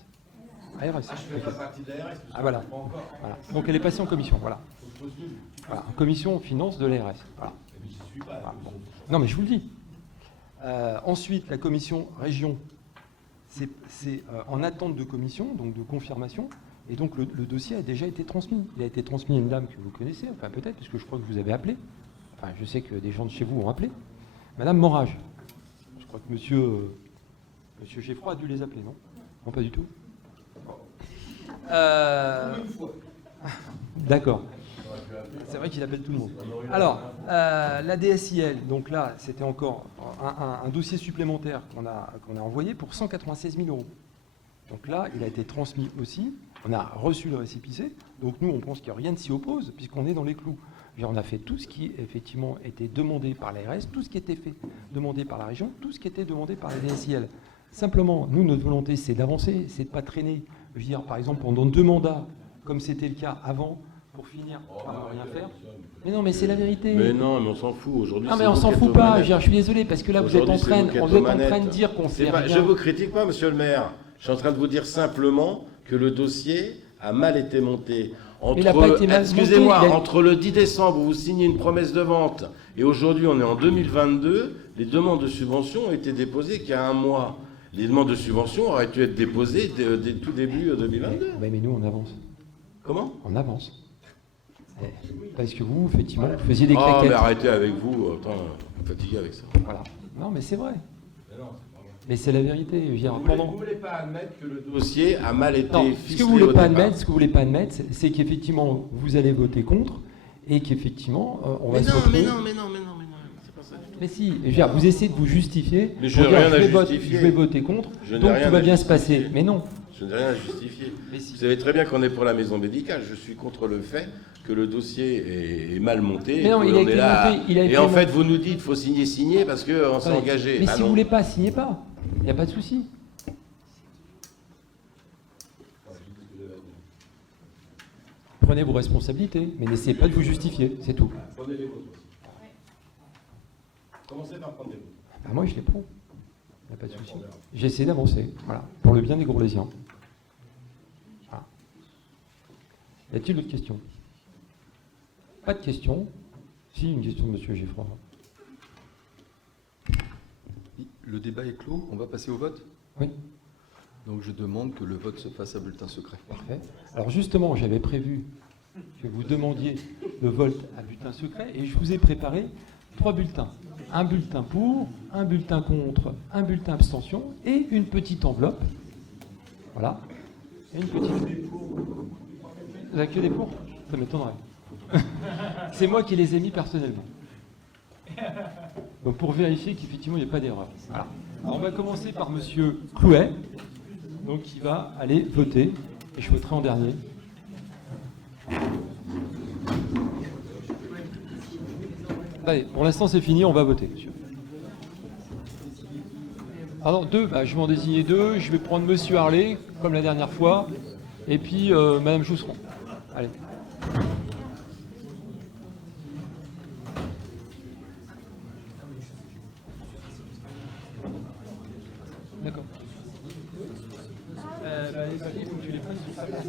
ARS. Okay. Ah voilà. Donc elle est passée en commission, voilà. En commission finance de l'ARS. Voilà. Bon. Non mais je vous le dis. Ensuite, la commission région, c'est en attente de commission, donc de confirmation. Et donc le dossier a déjà été transmis. Il a été transmis à une dame que vous connaissez, enfin peut-être, parce que je crois que vous avez appelé. Enfin, je sais que des gens de chez vous ont appelé. Madame Morage. Je crois que monsieur Geffroy a dû les appeler, non? Non, pas du tout. D'accord. C'est vrai qu'il appelle tout le monde. Alors, la DSIL, donc là, c'était encore un dossier supplémentaire qu'on a envoyé pour 196 000 €. Donc là, il a été transmis aussi. On a reçu le récépissé. Donc nous, on pense qu'il n'y a rien de s'y oppose, puisqu'on est dans les clous. On a fait tout ce qui, effectivement, était demandé par l'ARS, tout ce qui était fait, demandé par la région, tout ce qui était demandé par la DSIL. Simplement, nous, notre volonté, c'est d'avancer, c'est de ne pas traîner. Je veux dire, par exemple, pendant 2 mandats, comme c'était le cas avant, pour finir par ne rien faire. Mais non, mais c'est la vérité. Mais non, mais on s'en fout. Aujourd'hui, non, mais on s'en fout pas. Je suis désolé, parce que là, vous êtes en train de dire qu'on fait rien. Je ne vous critique pas, monsieur le maire. Je suis en train de vous dire simplement que le dossier a mal été monté. Excusez-moi, entre le 10 décembre où vous signez une promesse de vente et aujourd'hui on est en 2022, les demandes de subvention ont été déposées qu'il y a 1 mois. Les demandes de subvention auraient dû être déposées dès tout début 2022. Oui, mais nous on avance. Comment? On avance. Parce que vous, effectivement, vous faisiez des claquettes. Ah, mais arrêtez avec vous, attends, je suis fatigué avec ça. Voilà. Non, mais c'est vrai. Mais c'est la vérité. Vous ne voulez pas admettre que le dossier a mal été ficelé. Ce que vous voulez pas admettre, c'est qu'effectivement, vous allez voter contre et qu'effectivement, on va se retrouver... Mais non, c'est pas ça du tout. Mais si, vous essayez de vous justifier. Mais je n'ai rien à justifier. Je vais voter contre, donc tout va bien se passer. Mais non. Je n'ai rien à justifier. Si. Vous savez très bien qu'on est pour la maison médicale. Je suis contre le fait que le dossier est mal monté. Mais non, il a été monté. Et en fait, vous nous dites qu'il faut signer parce qu'on s'est engagé. Mais si vous ne voulez pas, signez pas. Il n'y a pas de souci. Prenez vos responsabilités, mais n'essayez pas de vous justifier, c'est tout. Prenez les vôtres. Commencez par prendre les vôtres. Moi, je les prends. Il n'y a pas de souci. J'essaie d'avancer, voilà, pour le bien des Gaulésiens. Voilà. Y a-t-il d'autres questions? Pas de questions? Si, une question de M. Geffroy. Le débat est clos, on va passer au vote? Oui. Donc je demande que le vote se fasse à bulletin secret. Parfait. Alors justement, j'avais prévu que vous demandiez le vote à bulletin secret et je vous ai préparé 3 bulletins. Un bulletin pour, un bulletin contre, un bulletin abstention et une petite enveloppe. Voilà. Et une petite... Vous n'avez que des pour? Ça m'étonnerait. C'est moi qui les ai mis personnellement. Donc pour vérifier qu'effectivement il n'y a pas d'erreur. Voilà. Alors on va commencer par Monsieur Clouet, donc qui va aller voter, et je voterai en dernier. Allez, pour l'instant c'est fini, on va voter, monsieur. Alors 2, je vais en désigner 2, je vais prendre Monsieur Harley, comme la dernière fois, et puis Madame Jousseron. Allez. papiers, il faut que tu les poses sur ta place.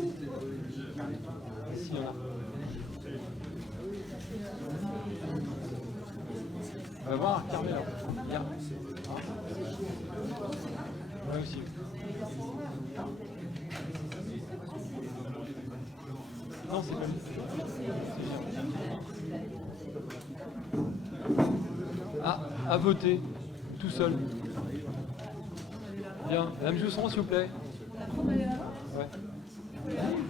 S'il y en a. On va voir, Carmel, là. Regarde. Moi aussi. Non, c'est pas lui. Ah, à voter, tout seul. Bien. Madame Jousson, s'il vous plaît. Ouais.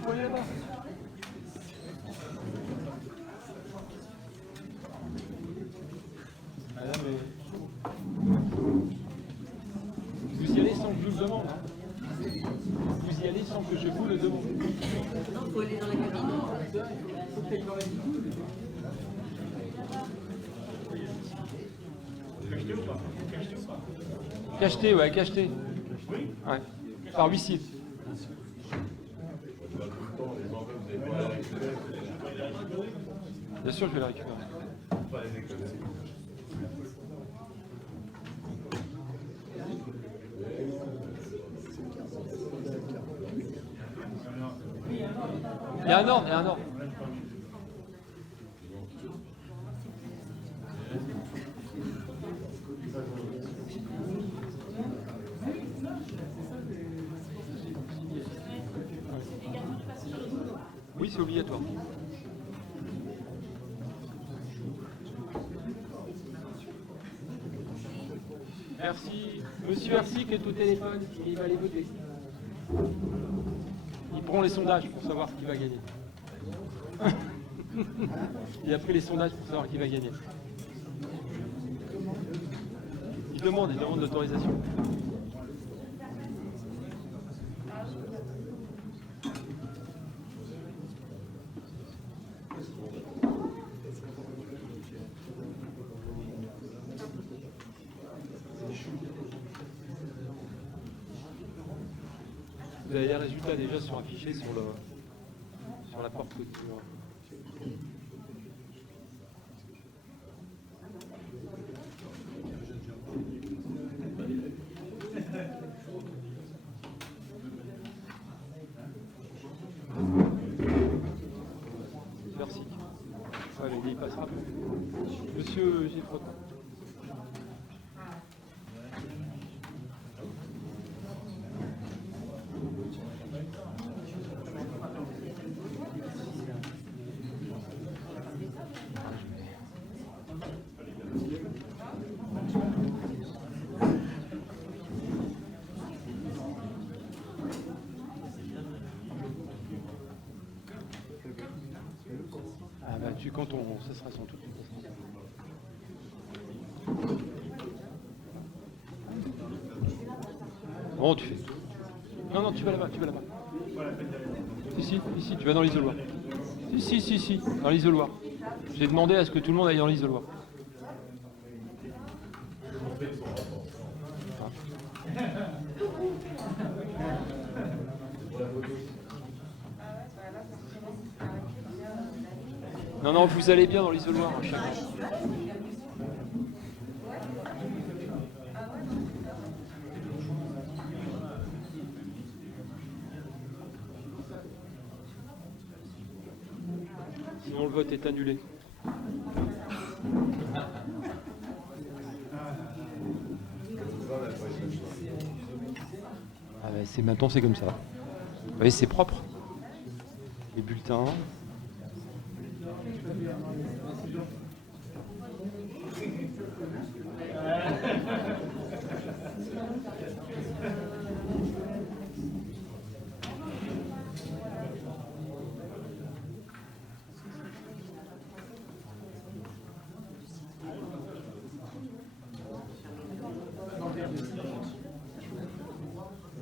Faut aller là-bas. Madame, vous y allez sans que je vous le demande. Hein. Vous y allez sans que je vous le demande. Non, il faut aller dans la cabine. Cacheté, ouais, cacheté. Ouais. Par huissier. Bien sûr, je vais la récupérer. Il y a un ordre, il y a un ordre. Oui, c'est obligatoire. Merci. Monsieur Hersic est au téléphone, il va aller voter. Ils prend les sondages pour savoir qui va gagner. Il a pris les sondages pour savoir qui va gagner. Il demande l'autorisation. Vous avez les résultats déjà sont affichés sur la porte du bureau. Merci. Allez, il passera. Monsieur Gilles. Ah bah quand ça sera sans tout. Bon, tu fais. Non, tu vas là-bas, Si, tu vas dans l'isoloir. Si, dans l'isoloir. J'ai demandé à ce que tout le monde aille dans l'isoloir. Non, vous allez bien dans l'isoloir, chacun. Sinon, le vote est annulé. Ah ben, maintenant, c'est comme ça. Vous voyez, c'est propre. Les bulletins.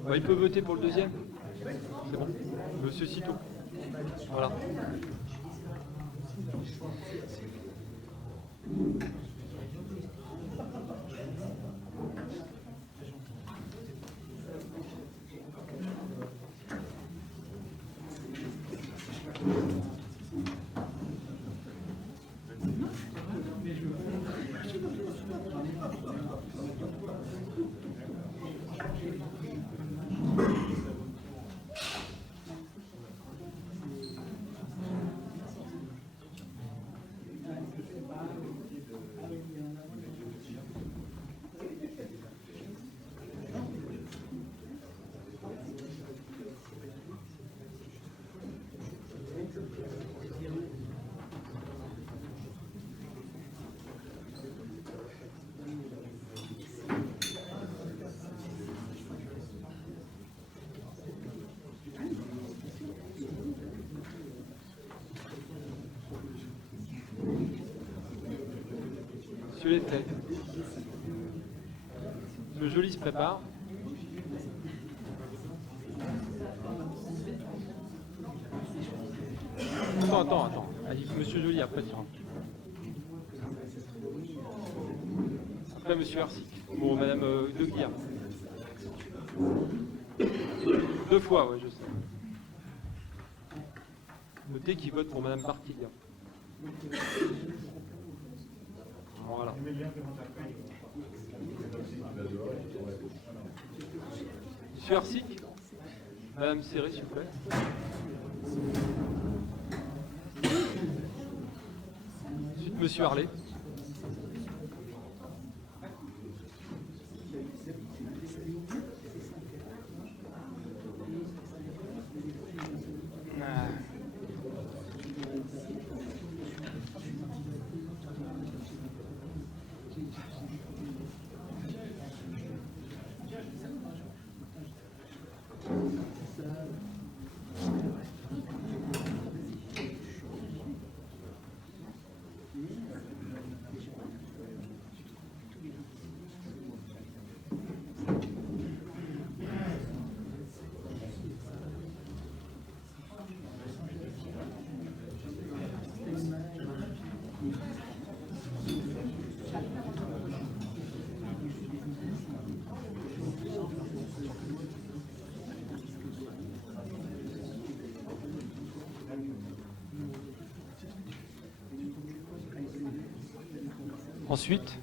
Ouais, il peut voter pour le deuxième. C'est bon. Monsieur Citeau. Voilà. Monsieur Lettet. Monsieur Joly se prépare. Attends. Allez, Monsieur Joly, après tu. Après Monsieur Arsic. Bon, Madame De Guillard. 2 fois, ouais, je sais. Notez qui vote pour Madame Bartilia. Voilà. Monsieur Arsic, Madame Serré, s'il vous plaît. Ensuite, Monsieur Harlet. Ensuite,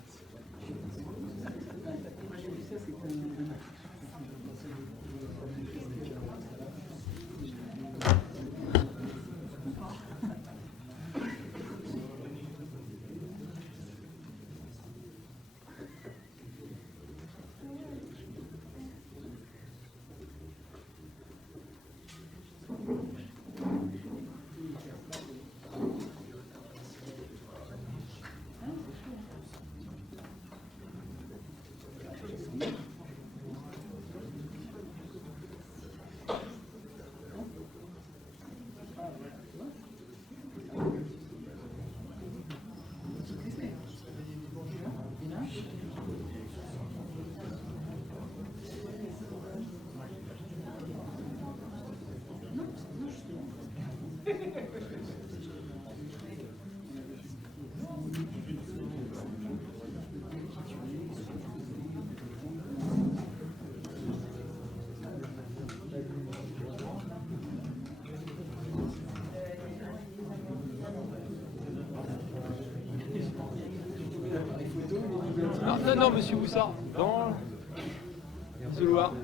non, Monsieur Boussard, dans ce Loire.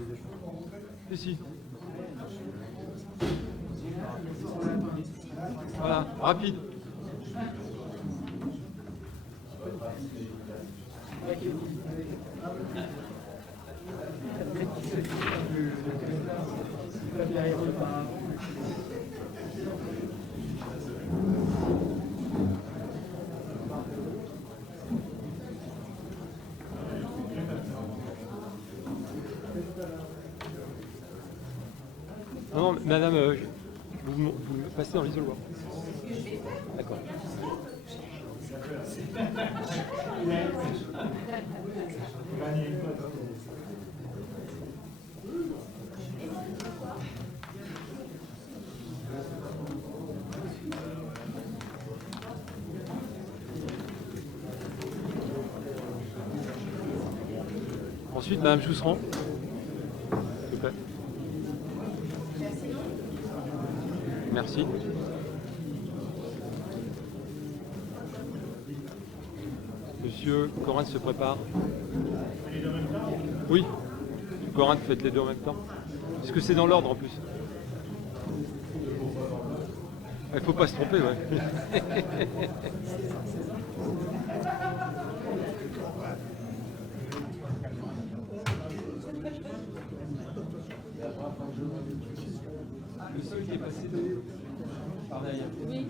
Ici. Voilà, rapide. Non, madame, vous passez dans l'isoloir. D'accord. Ensuite, madame Chousseran. S'il vous plaît. Merci. Monsieur Corinne se prépare. Oui. Corinne, faites les deux en même temps. Est-ce que c'est dans l'ordre en plus? Il ne faut pas se tromper, ouais. Le seul qui est passé par derrière. Oui.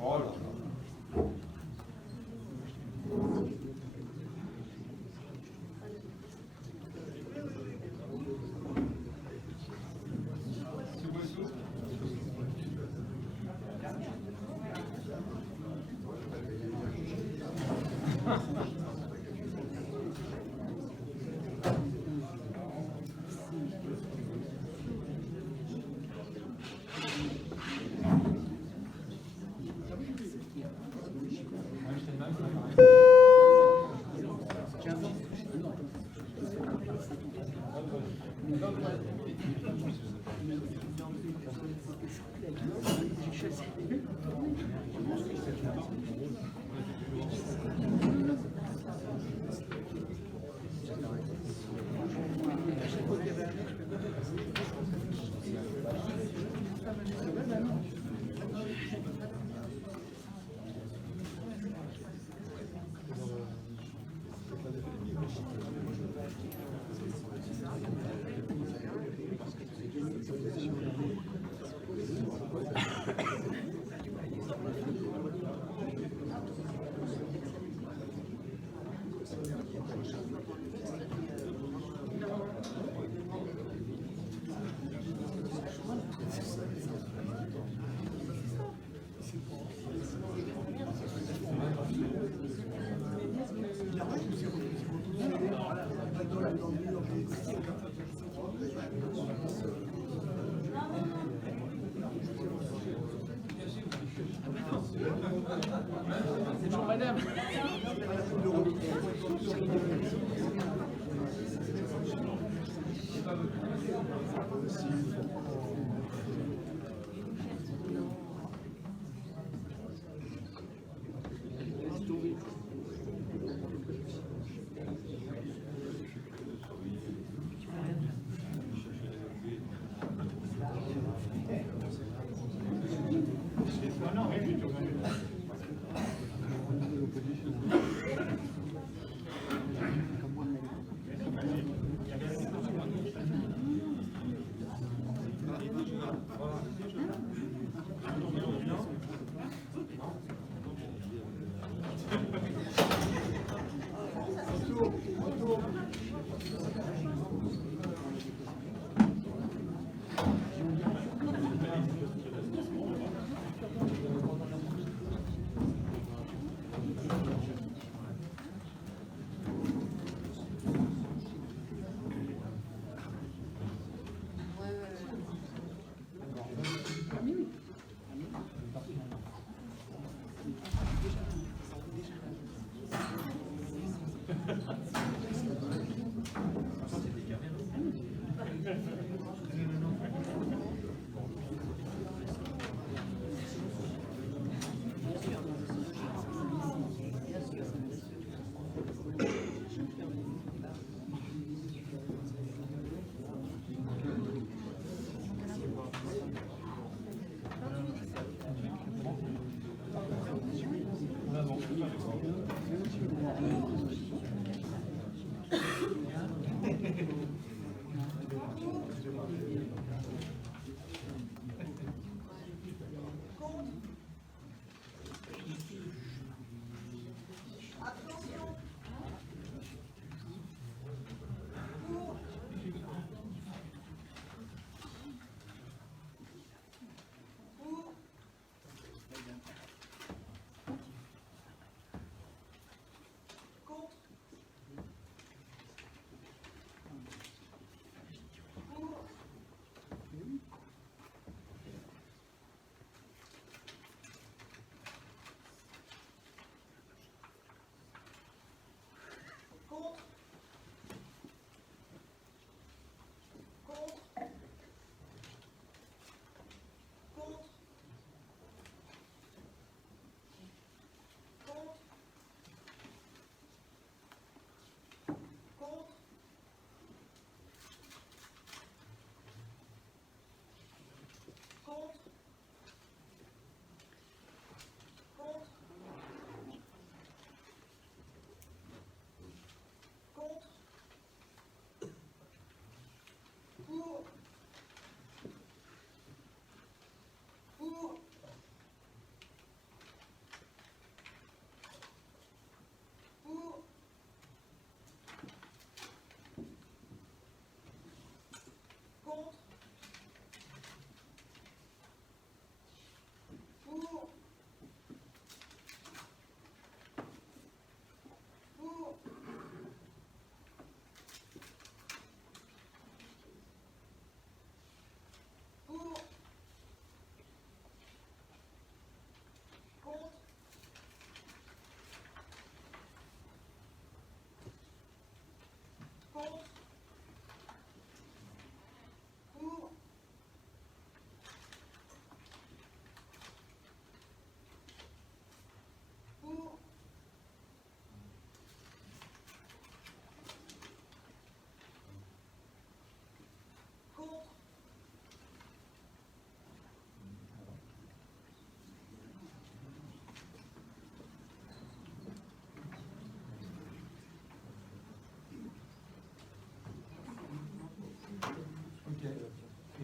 Oh là là.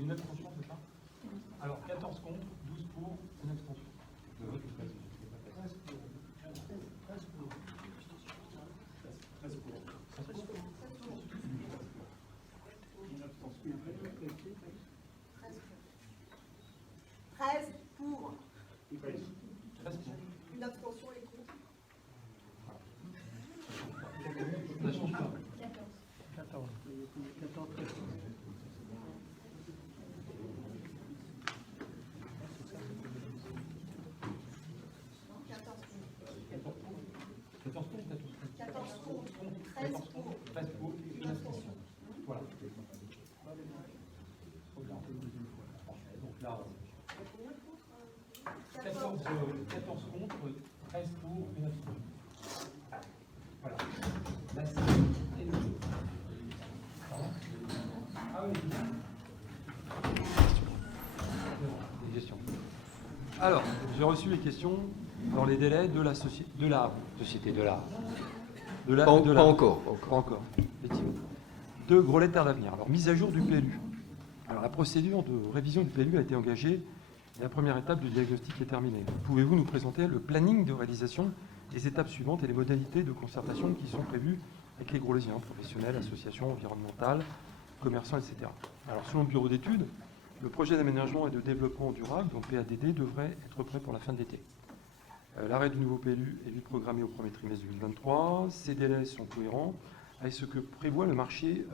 Et une abstention, c'est ça? Alors, 14 contre, 12 pour, une abstention. Le vote est 13 pour. 13 pour. 13 pour. 13 pour. 13 pour. 13 pour. Une abstention et contre. Ça change pas. 14. 14. 14 contre. 13 pour. 13 pour, une abstention. Voilà. Donc là, 14 contre, 13 pour, une abstention. Voilà. Là, c'est le jeu. Ah oui. Des questions. Alors, j'ai reçu les questions dans les délais de la société de la Pas encore. Pas encore, effectivement. De Grolet-Terre d'Avenir. Alors, mise à jour du PLU. Alors, la procédure de révision du PLU a été engagée et la première étape du diagnostic est terminée. Pouvez-vous nous présenter le planning de réalisation des étapes suivantes et les modalités de concertation qui sont prévues avec les Grolésiens, professionnels, associations environnementales, commerçants, etc. Alors, selon le bureau d'études, le projet d'aménagement et de développement durable, donc PADD, devrait être prêt pour la fin de l'été. L'arrêt du nouveau PLU est lui programmé au premier trimestre 2023. Ces délais sont cohérents avec ce que prévoit le marché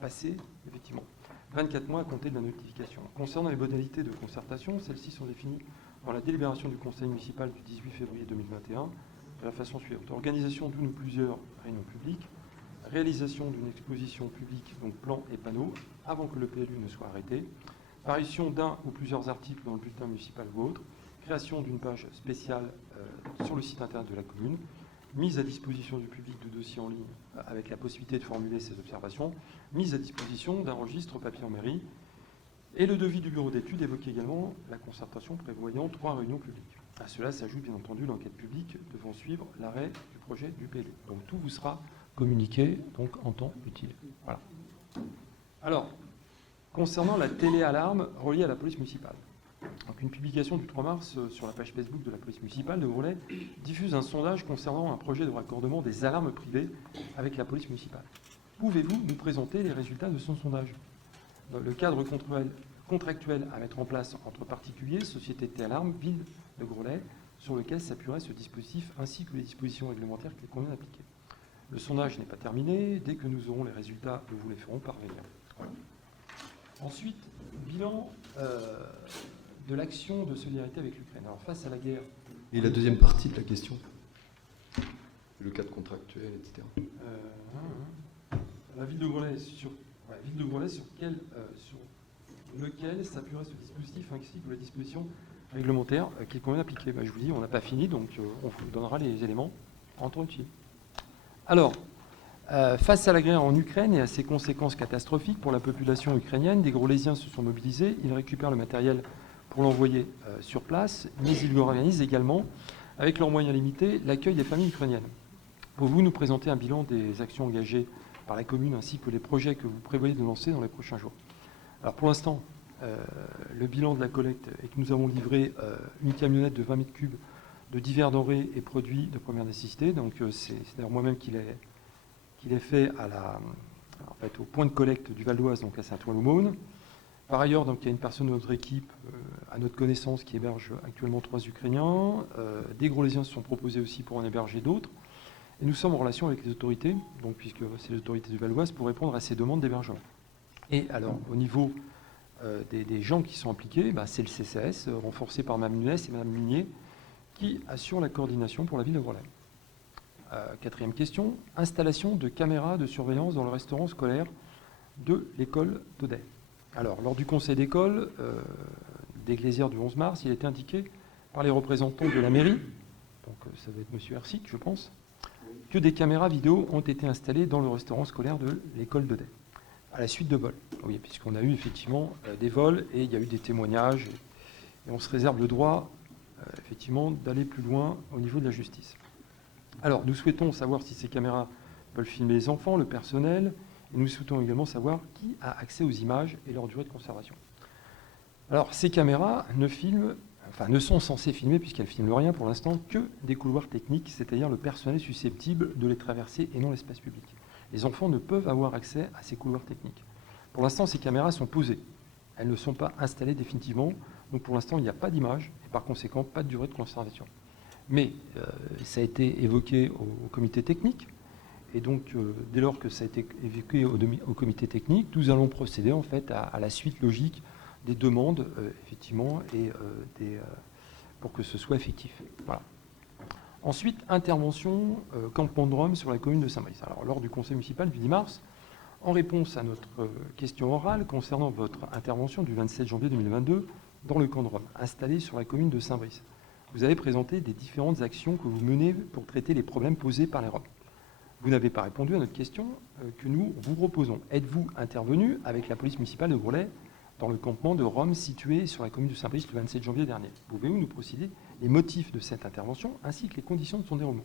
passé, effectivement. 24 mois à compter de la notification. Concernant les modalités de concertation, celles-ci sont définies dans la délibération du Conseil municipal du 18 février 2021 de la façon suivante. Organisation d'une ou plusieurs réunions publiques, réalisation d'une exposition publique, donc plan et panneaux, avant que le PLU ne soit arrêté, parution d'un ou plusieurs articles dans le bulletin municipal ou autre, création d'une page spéciale sur le site internet de la commune, mise à disposition du public de dossiers en ligne avec la possibilité de formuler ses observations, mise à disposition d'un registre papier en mairie, et le devis du bureau d'études évoquait également la concertation prévoyant 3 réunions publiques. À cela s'ajoute bien entendu l'enquête publique devant suivre l'arrêt du projet du PLU. Donc tout vous sera communiqué donc, en temps utile. Voilà. Alors, concernant la téléalarme reliée à la police municipale. Donc, une publication du 3 mars sur la page Facebook de la police municipale de Groslay diffuse un sondage concernant un projet de raccordement des alarmes privées avec la police municipale. Pouvez-vous nous présenter les résultats de son sondage? Dans le cadre contractuel à mettre en place entre particuliers, société de téléalarme, ville de Groslay, sur lequel s'appuierait ce dispositif ainsi que les dispositions réglementaires qu'il convient d'appliquer. Le sondage n'est pas terminé. Dès que nous aurons les résultats, nous vous les ferons parvenir. Voilà. Ensuite, bilan de l'action de solidarité avec l'Ukraine. Alors, face à la guerre... Et la deuxième partie de la question? Le cadre contractuel, etc. La ville de Groslay, sur lequel s'appuierait ce dispositif ainsi que les dispositions réglementaires qu'il convient d'appliquer. Je vous dis, on n'a pas fini, donc on vous donnera les éléments en temps utile. Alors, face à la guerre en Ukraine et à ses conséquences catastrophiques pour la population ukrainienne, des Grolésiens se sont mobilisés. Ils récupèrent le matériel pour l'envoyer sur place, mais ils organisent également, avec leurs moyens limités, l'accueil des familles ukrainiennes. Pouvez-vous nous présenter un bilan des actions engagées par la commune ainsi que les projets que vous prévoyez de lancer dans les prochains jours? Alors pour l'instant, le bilan de la collecte est que nous avons livré une camionnette de 20 mètres cubes de divers denrées et produits de première nécessité. Donc c'est d'ailleurs moi-même qui l'ai fait au point de collecte du Val d'Oise, donc à Saint-Ouen-l'Aumône. Par ailleurs, donc, il y a une personne de notre équipe, à notre connaissance, qui héberge actuellement 3 Ukrainiens. Des Grolésiens se sont proposés aussi pour en héberger d'autres. Et nous sommes en relation avec les autorités, donc, puisque c'est les autorités du Val d'Oise, pour répondre à ces demandes d'hébergement. Et alors, au niveau des gens qui sont impliqués, c'est le CCAS, renforcé par Mme Nunes et Mme Munier, qui assure la coordination pour la ville de Groslay. Quatrième question, installation de caméras de surveillance dans le restaurant scolaire de l'école d'Audet. Alors, lors du conseil d'école d'Églésière du 11 mars, il a été indiqué par les représentants de la mairie, donc ça va être M. Hersic, je pense, que des caméras vidéo ont été installées dans le restaurant scolaire de l'école d'Audet, à la suite de vols. Oui, puisqu'on a eu effectivement des vols et il y a eu des témoignages, et on se réserve le droit, effectivement, d'aller plus loin au niveau de la justice. Alors, nous souhaitons savoir si ces caméras peuvent filmer les enfants, le personnel, et nous souhaitons également savoir qui a accès aux images et leur durée de conservation. Alors, ces caméras ne sont censées filmer, puisqu'elles ne filment rien pour l'instant, que des couloirs techniques, c'est-à-dire le personnel susceptible de les traverser et non l'espace public. Les enfants ne peuvent avoir accès à ces couloirs techniques. Pour l'instant, ces caméras sont posées. Elles ne sont pas installées définitivement, donc pour l'instant, il n'y a pas d'image, et par conséquent, pas de durée de conservation. Mais ça a été évoqué au comité technique, et donc dès lors que ça a été évoqué au comité technique, nous allons procéder en fait à la suite logique des demandes, effectivement, et pour que ce soit effectif. Voilà. Ensuite, intervention campement de Rome sur la commune de Saint-Brice. Alors, lors du conseil municipal du 10 mars, en réponse à notre question orale concernant votre intervention du 27 janvier 2022 dans le camp de Rome, installé sur la commune de Saint-Brice, vous avez présenté des différentes actions que vous menez pour traiter les problèmes posés par les Roms. Vous n'avez pas répondu à notre question que nous vous proposons. Êtes-vous intervenu avec la police municipale de Groslay dans le campement de Rome situé sur la commune de Saint-Brice le 27 janvier dernier? Pouvez-vous nous préciser les motifs de cette intervention ainsi que les conditions de son déroulement?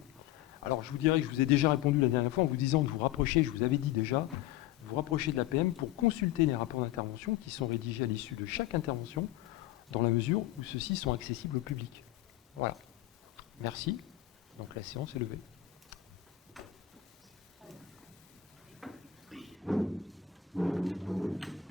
Alors, je vous dirais que je vous ai déjà répondu la dernière fois en vous disant de vous rapprocher, je vous avais dit déjà, de vous rapprocher de l'APM pour consulter les rapports d'intervention qui sont rédigés à l'issue de chaque intervention dans la mesure où ceux-ci sont accessibles au public. Voilà. Merci. Donc, la séance est levée. Thank you.